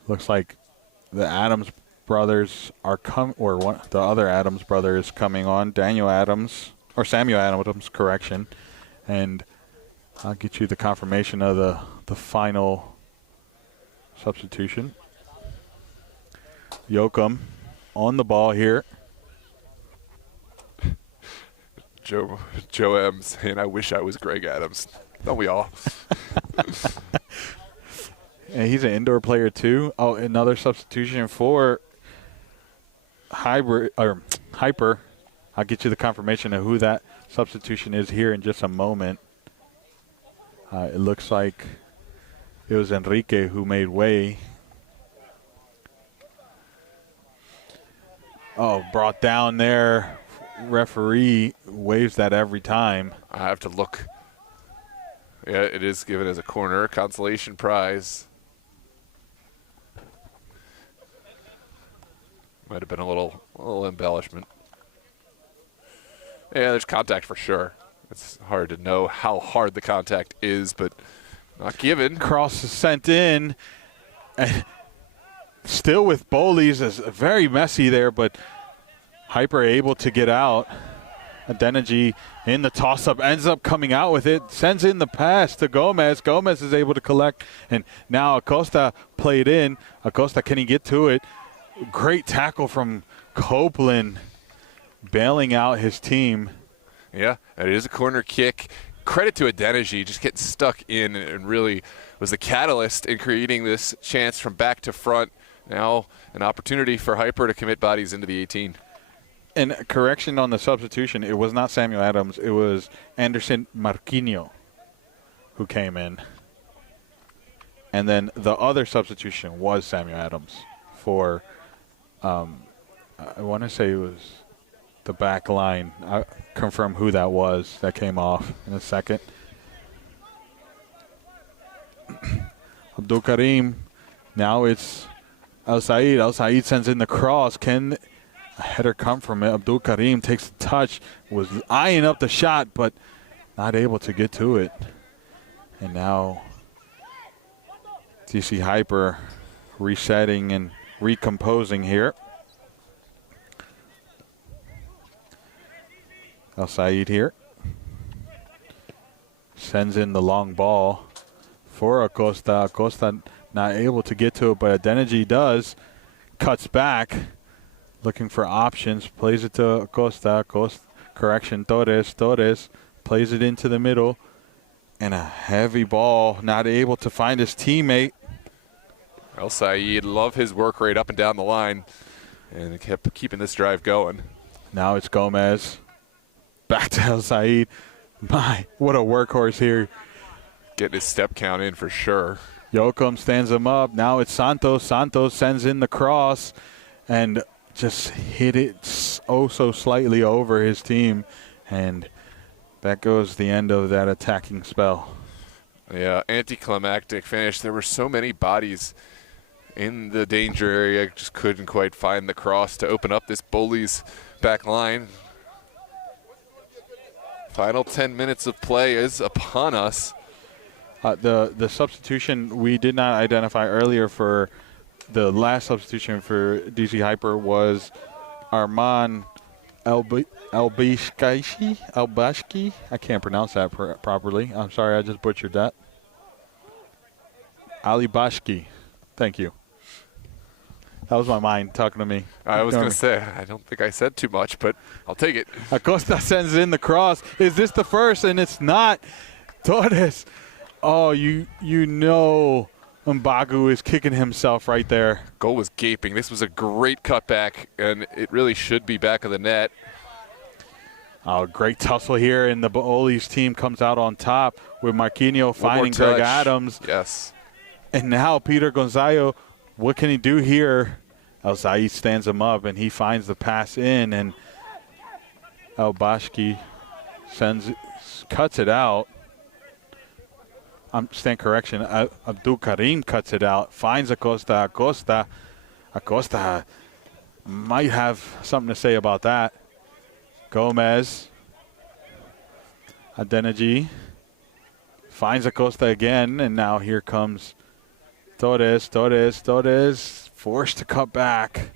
looks like the Adams brothers are the other Adams brother is coming on, Samuel Adams, correction, and I'll get you the confirmation of the final substitution. Yoakum on the ball here. Joe M saying, I wish I was Greg Adams. Don't we all? And he's an indoor player too. Oh, another substitution for Hyper. I'll get you the confirmation of who that substitution is here in just a moment. It looks like it was Enrique who made way. Oh, brought down there. Referee waves that every time. I have to look. Yeah, it is given as a corner. Consolation prize. Might have been a little embellishment. Yeah, there's contact for sure. It's hard to know how hard the contact is, but not given. Cross is sent in. And still with BOWLEYS, is very messy there, but Hyper able to get out. Adeniji in the toss-up, ends up coming out with it, sends in the pass to Gomez. Gomez is able to collect, and now Acosta played in. Acosta, can he get to it? Great tackle from Copeland, bailing out his team. Yeah, it is a corner kick. Credit to Adeniji, just getting stuck in and really was the catalyst in creating this chance from back to front. Now an opportunity for Hyper to commit bodies into the 18. And correction on the substitution, it was not Samuel Adams, it was Anderson Marquinhos who came in. And then the other substitution was Samuel Adams for, I want to say it was the back line. I'll confirm who that was that came off in a second. Abdul Karim, now it's El Said. El Said sends in the cross. Can a header come from it? Abdul Karim takes the touch, was eyeing up the shot, but not able to get to it. And now DC Hyper resetting and recomposing here. El Said here. Sends in the long ball for Acosta. Acosta not able to get to it, but Adeniji does. Cuts back, looking for options. Plays it to Acosta. Correction, Torres. Torres plays it into the middle. And a heavy ball, not able to find his teammate. El Said, love his work rate up and down the line. And it kept keeping this drive going. Now it's Gomez. Back to El Said. My, what a workhorse here. Getting his step count in for sure. Yoakum stands him up. Now it's Santos. Santos sends in the cross and just hit it oh so slightly over his team. And that goes the end of that attacking spell. Yeah, anticlimactic finish. There were so many bodies in the danger area. Just couldn't quite find the cross to open up this BOWLEYS back line. Final 10 minutes of play is upon us. The substitution we did not identify earlier for the last substitution for DC Hyper was Arman Albashki. I can't pronounce that properly. I'm sorry, I just butchered that. Ali Bashki. Thank you. That was my mind talking to me. I was going to say, I don't think I said too much, but I'll take it. Acosta sends in the cross. Is this the first? And it's not. Torres. Oh, you know Mbagu is kicking himself right there. Goal was gaping. This was a great cutback, and it really should be back of the net. Oh, great tussle here, and the BOWLEYS team comes out on top with Marquinhos finding Greg Adams. Yes. And now Peter Gonzalo, what can he do here? El Said stands him up, and he finds the pass in, and El Bashki cuts it out. Stand correction. Abdul Karim cuts it out, finds Acosta. Acosta might have something to say about that. Gomez. Adeniji finds Acosta again, and now here comes Torres, forced to cut back.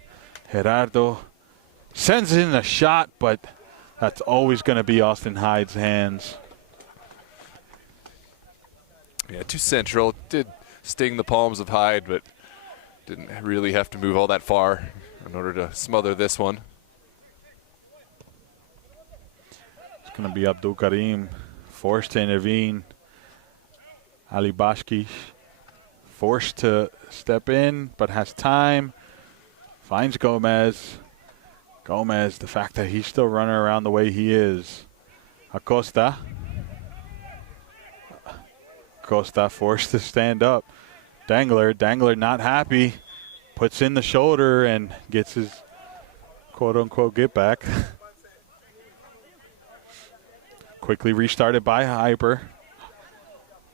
Gerardo sends in a shot, but that's always going to be Austin Hyde's hands. Yeah, too central. Did sting the palms of Hyde, but didn't really have to move all that far in order to smother this one. It's going to be Abdul Karim forced to intervene. Ali Bashki forced to step in, but has time. Finds Gomez. Gomez, the fact that he's still running around the way he is. Acosta. Acosta forced to stand up. Dangler not happy. Puts in the shoulder and gets his quote-unquote get back. Quickly restarted by Hyper.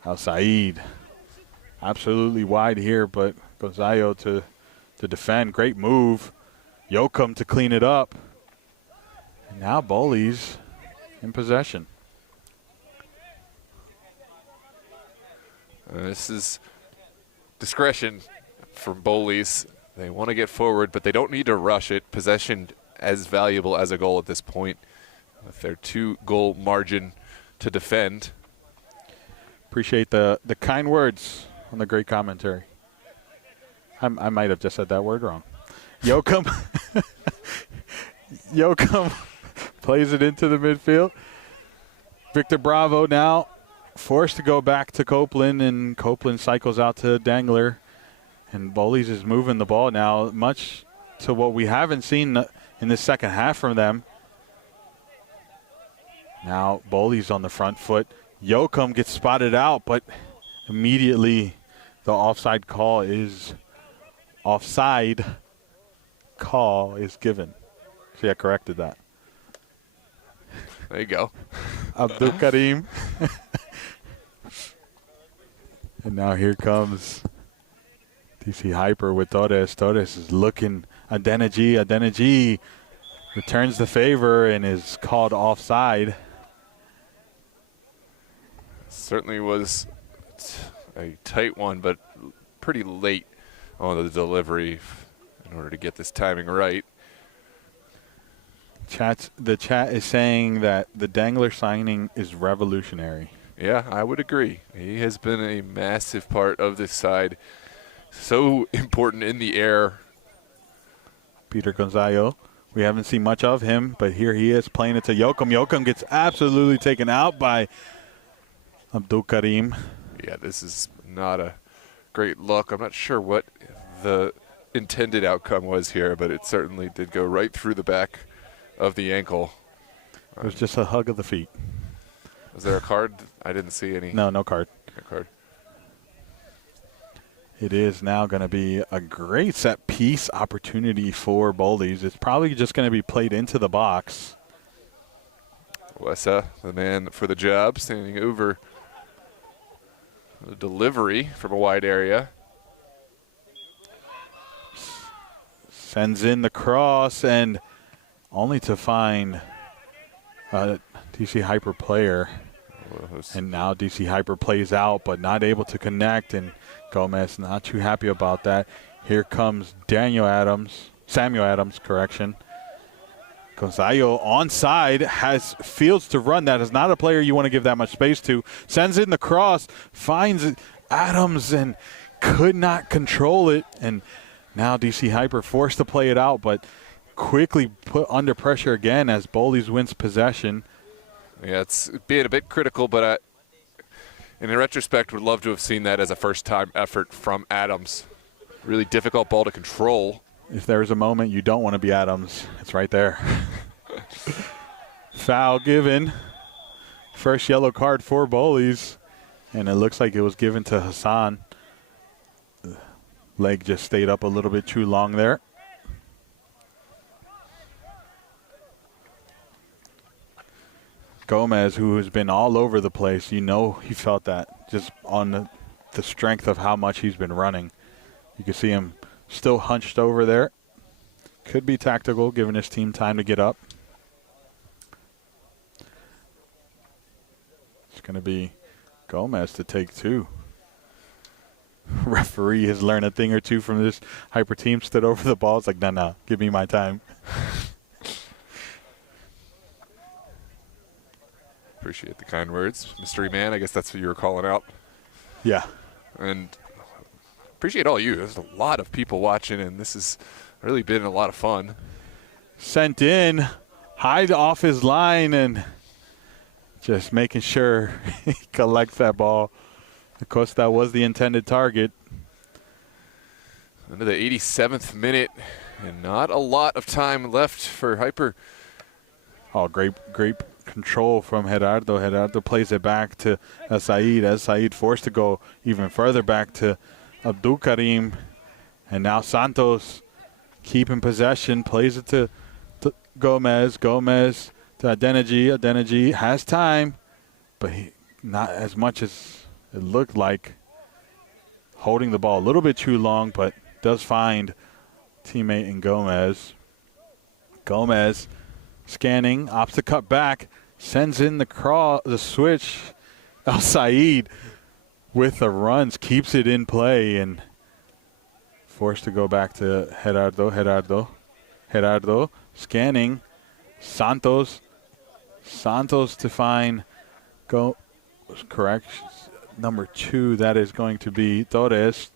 El Said. Absolutely wide here, but Gonzalo to defend. Great move. Yoakum to clean it up. And now BOWLEYS in possession. This is discretion from BOWLEYS. They want to get forward, but they don't need to rush it. Possession as valuable as a goal at this point. with their 2-goal margin to defend. Appreciate the kind words on the great commentary. I might have just said that word wrong. Yoakum. Yoakum plays it into the midfield. Victor Bravo now forced to go back to Copeland, and Copeland cycles out to Dangler. And BOWLEYS is moving the ball now, much to what we haven't seen in the second half from them. Now BOWLEYS on the front foot. Yoakum gets spotted out, but immediately the offside call is given. See, I corrected that. There you go. Abdul Karim. And now here comes DC Hyper with Torres. Torres is looking. Adeniji returns the favor and is called offside. Certainly was a tight one, but pretty late on the delivery in order to get this timing right. The chat is saying that the Dangler signing is revolutionary. Yeah, I would agree. He has been a massive part of this side. So important in the air. Peter Gonzalo. We haven't seen much of him, but here he is playing it to Yoakum. Yoakum gets absolutely taken out by Abdul Karim. Yeah, this is not a great look. I'm not sure what the intended outcome was here, but it certainly did go right through the back of the ankle. It was just a hug of the feet. Was there a card? I didn't see any. No card. No card. It is now going to be a great set piece opportunity for BOWLEYS. It's probably just going to be played into the box. Wessa, the man for the job, standing over the delivery from a wide area. Sends in the cross, and only to find DC Hyper player. And now DC Hyper plays out, but not able to connect, and Gomez not too happy about that. Here comes Samuel Adams, Gonzalo onside, has fields to run. That is not a player you want to give that much space to. Sends in the cross, finds Adams, and could not control it. And now DC Hyper forced to play it out, but quickly put under pressure again as BOWLEYS wins possession. Yeah, it's being a bit critical, but in retrospect, would love to have seen that as a first-time effort from Adams. Really difficult ball to control. If there's a moment you don't want to be Adams, it's right there. Foul given. First yellow card for BOWLEYS, and it looks like it was given to Hassan. The leg just stayed up a little bit too long there. Gomez, who has been all over the place, he felt that just on the strength of how much he's been running. You can see him still hunched over there. Could be tactical, giving his team time to get up. It's going to be Gomez to take two. Referee has learned a thing or two from this Hyper team, stood over the ball. It's like, no, give me my time. Appreciate the kind words. Mystery man, I guess that's what you were calling out. Yeah. And appreciate all you. There's a lot of people watching, and this has really been a lot of fun. Sent in, high off his line, and just making sure he collects that ball. Of course, that was the intended target. Into the 87th minute, and not a lot of time left for Hyper. Oh, great control from Gerardo. Gerardo plays it back to Said. Said forced to go even further back to Abdul Karim. And now Santos keeping possession, plays it to Gomez. Gomez to Adeniji. Adeniji has time, but not as much as it looked like. Holding the ball a little bit too long, but does find teammate in Gomez. Gomez scanning, opts to cut back, sends in the switch. El Said with the runs, keeps it in play, and forced to go back to Gerardo. Gerardo scanning. Santos Santos to find correct. Number 2, that is going to be Torres.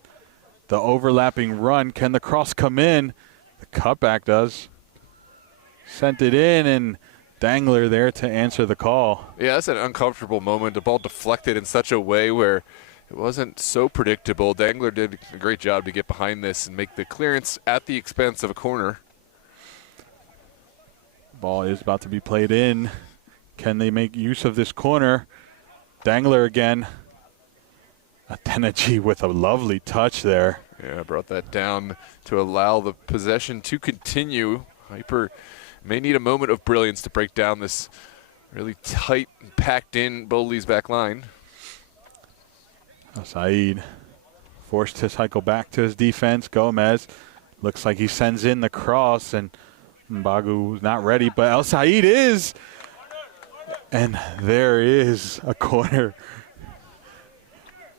The overlapping run. Can the cross come in? The cutback does. Sent it in, and Dangler there to answer the call. Yeah, that's an uncomfortable moment. The ball deflected in such a way where it wasn't so predictable. Dangler did a great job to get behind this and make the clearance at the expense of a corner. Ball is about to be played in. Can they make use of this corner? Dangler again. Atenaji with a lovely touch there. Yeah, brought that down to allow the possession to continue. Hyper may need a moment of brilliance to break down this really tight and packed in BOWLEYS back line. Saeed forced to cycle back to his defense. Gomez looks like he sends in the cross, and Mbagu's not ready, but El Said is. And there is a corner.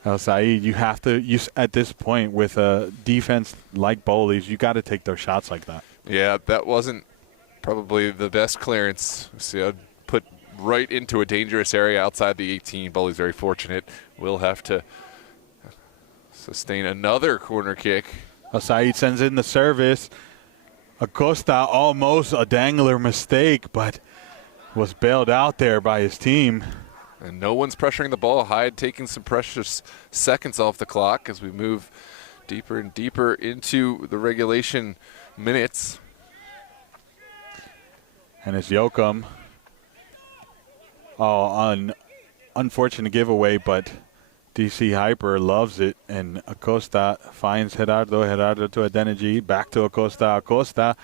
El Said, you have to, at this point with a defense like BOWLEYS, you got to take those shots like that. Yeah, that wasn't probably the best clearance. So put right into a dangerous area outside the 18. BOWLEYS very fortunate. Will have to sustain another corner kick. El Said sends in the service. Acosta almost a Dangler mistake, but was bailed out there by his team. And no one's pressuring the ball. Hyde taking some precious seconds off the clock as we move deeper and deeper into the regulation minutes. And it's Yoakum. Oh, unfortunate giveaway, but DC Hyper loves it. And Acosta finds Gerardo to Adenaji. Back to Acosta. Acosta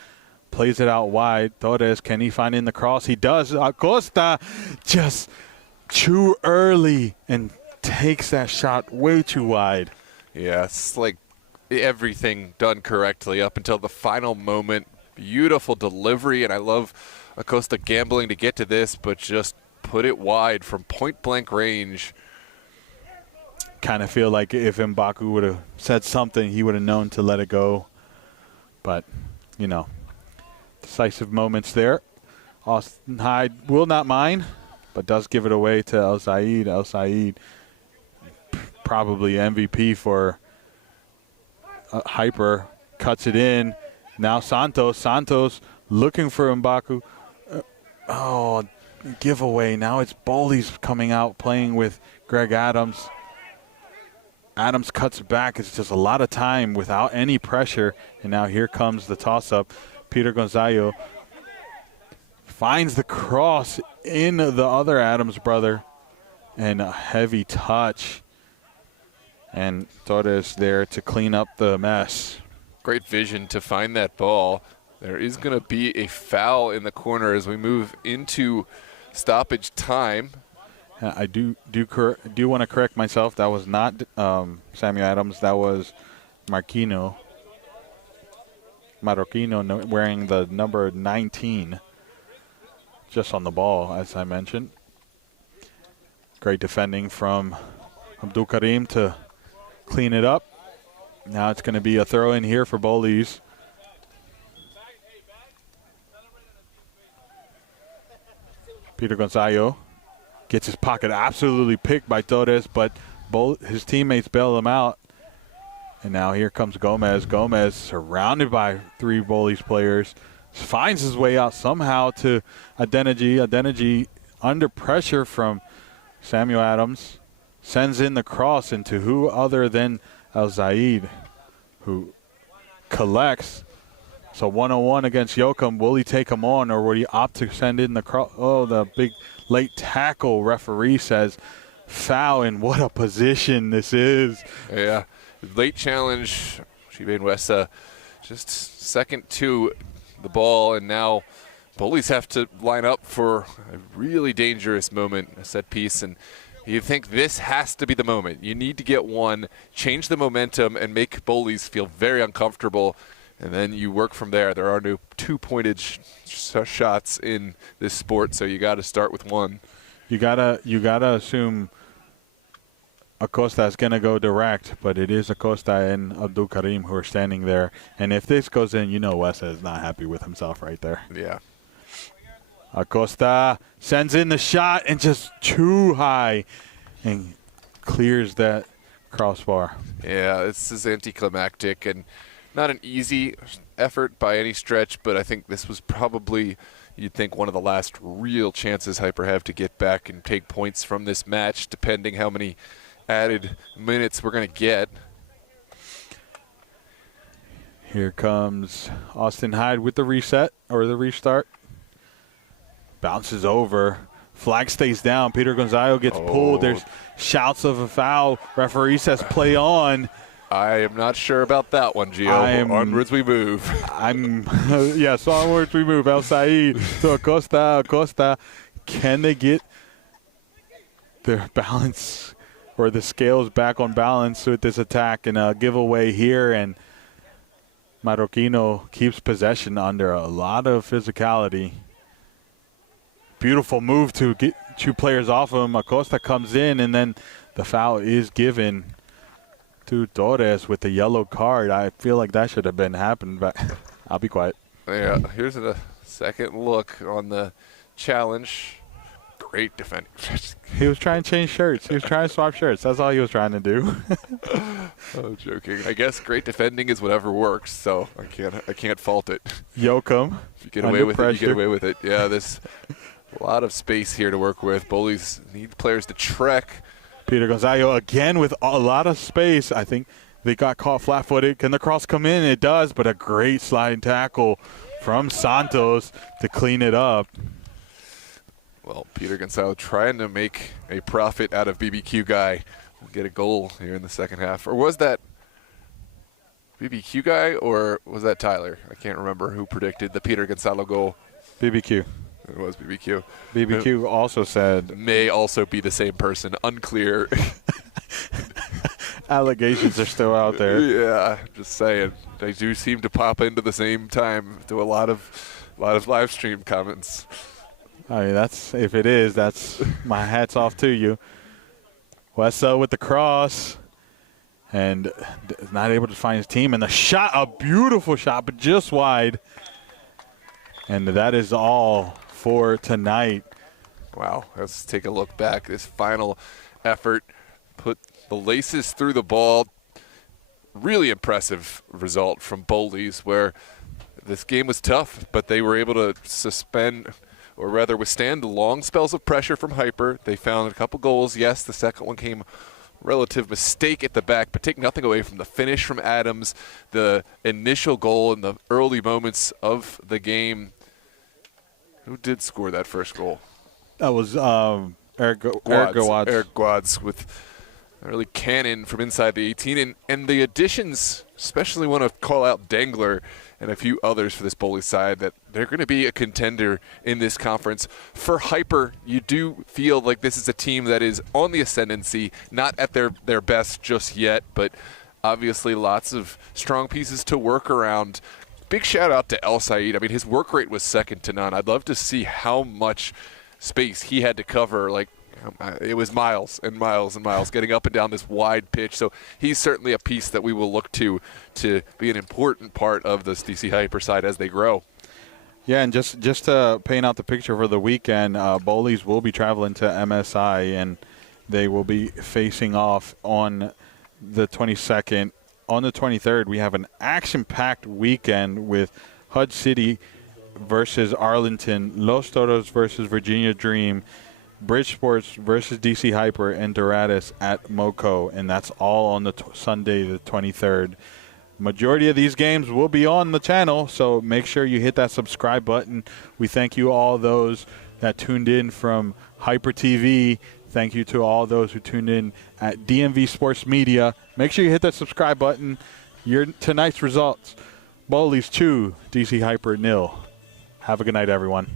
plays it out wide. Torres, can he find in the cross? He does. Acosta just too early and takes that shot way too wide. Yeah, it's like everything done correctly up until the final moment. Beautiful delivery, and I love Acosta gambling to get to this, but just put it wide from point-blank range. Kind of feel like if Mbaku would have said something, he would have known to let it go. But, you know, decisive moments there. Austin Hyde will not mind, but does give it away to El Said. El Said, probably MVP for Hyper, cuts it in. Now Santos. Santos looking for Mbaku. Giveaway. Now it's BOWLEYS coming out playing with Greg Adams. Adams cuts back. It's just a lot of time without any pressure. And now here comes the toss-up. Peter Gonzalo finds the cross in the other Adams brother. And a heavy touch. And Torres there to clean up the mess. Great vision to find that ball. There is going to be a foul in the corner as we move into stoppage time. I do want to correct myself. That was not Samuel Adams. That was Marquino wearing the number 19 just on the ball, as I mentioned. Great defending from Abdul Karim to clean it up. Now it's going to be a throw in here for BOWLEYS. Peter Gonzalo gets his pocket absolutely picked by Torres, but his teammates bail him out. And now here comes Gomez. Gomez surrounded by 3 BOWLEYS players. Finds his way out somehow to Adenaji. Adenaji under pressure from Samuel Adams. Sends in the cross into who other than El Zaid, who collects. So 1-on-1 against Yoakum. Will he take him on, or will he opt to send in the cross? Oh, the big late tackle. Referee says foul, and what a position this is. Yeah, late challenge. Shibane Wessa just second to the ball, and now BOWLEYS have to line up for a really dangerous moment, a set piece, and you think this has to be the moment. You need to get one, change the momentum, and make BOWLEYS feel very uncomfortable, and then you work from there. There are no two-pointed shots in this sport, so you got to start with one. You gotta assume Acosta is going to go direct, but it is Acosta and Abdul Karim who are standing there. And if this goes in, you know Wessa is not happy with himself right there. Yeah. Acosta sends in the shot and just too high and clears that crossbar. Yeah, this is anticlimactic and not an easy effort by any stretch, but I think this was probably, you'd think, one of the last real chances Hyper have to get back and take points from this match, depending how many added minutes we're going to get. Here comes Austin Hyde with the reset or the restart. Bounces over. Flag stays down. Peter Gonzalo gets pulled. There's shouts of a foul. Referee says play on. I am not sure about that one, Gio. Onwards we move. Yes, onwards we move. El Said to Acosta. Can they get their balance or the scales back on balance with this attack and a giveaway here? And Marroquino keeps possession under a lot of physicality. Beautiful move to get two players off of him. Acosta comes in, and then the foul is given to Torres with the yellow card. I feel like that should have been happened, but I'll be quiet. Yeah, here's a second look on the challenge. Great defending. He was trying to change shirts. He was trying to swap shirts. That's all he was trying to do. I'm joking. I guess great defending is whatever works, so I can't fault it. Yoakum. If you get away with it, you get away with it. Yeah, there's a lot of space here to work with. BOWLEYS need players to trek. Peter Gonzalo again with a lot of space. I think they got caught flat-footed. Can the cross come in? It does, but a great sliding tackle from Santos to clean it up. Well, Peter Gonzalo trying to make a profit out of BBQ Guy. We'll get a goal here in the second half. Or was that BBQ Guy or was that Tyler? I can't remember who predicted the Peter Gonzalo goal. BBQ. It was BBQ. BBQ also said. May also be the same person. Unclear. Allegations are still out there. Yeah, just saying. They do seem to pop into the same time to a lot of live stream comments. I mean, if it is, that's my hat's off to you. Wessa with the cross and is not able to find his team. And the shot, a beautiful shot, but just wide. And that is all for tonight. Wow, let's take a look back. This final effort put the laces through the ball. Really impressive result from BOWLEYS, where this game was tough, but they were able to withstand the long spells of pressure from Hyper. They found a couple goals. Yes, the second one came relative mistake at the back, but take nothing away from the finish from Adams, the initial goal in the early moments of the game. Who did score that first goal? That was Eric Guads. Eric Guads with a really cannon from inside the 18. And the additions, especially want to call out Dangler and a few others for this BOWLEYS side, that they're going to be a contender in this conference. For Hyper, you do feel like this is a team that is on the ascendancy, not at their best just yet, but obviously lots of strong pieces to work around. Big shout out to El Said. I mean, his work rate was second to none. I'd love to see how much space he had to cover. Like, it was miles and miles and miles getting up and down this wide pitch. So he's certainly a piece that we will look to be an important part of this DC Hyper side as they grow. Yeah, and just to paint out the picture for the weekend, BOWLEYS will be traveling to MSI, and they will be facing off on the 22nd. On the 23rd, we have an action-packed weekend with Hud City versus Arlington, Los Toros versus Virginia Dream, Bridge Sports versus DC Hyper, and Doratus at MoCo, and that's all on the Sunday the 23rd. Majority of these games will be on the channel, so make sure you hit that subscribe button. We thank you all those that tuned in from Hyper TV. Thank you to all those who tuned in at DMV Sports Media. Make sure you hit that subscribe button. Tonight's results, BOWLEYS 2, DC Hyper 0. Have a good night, everyone.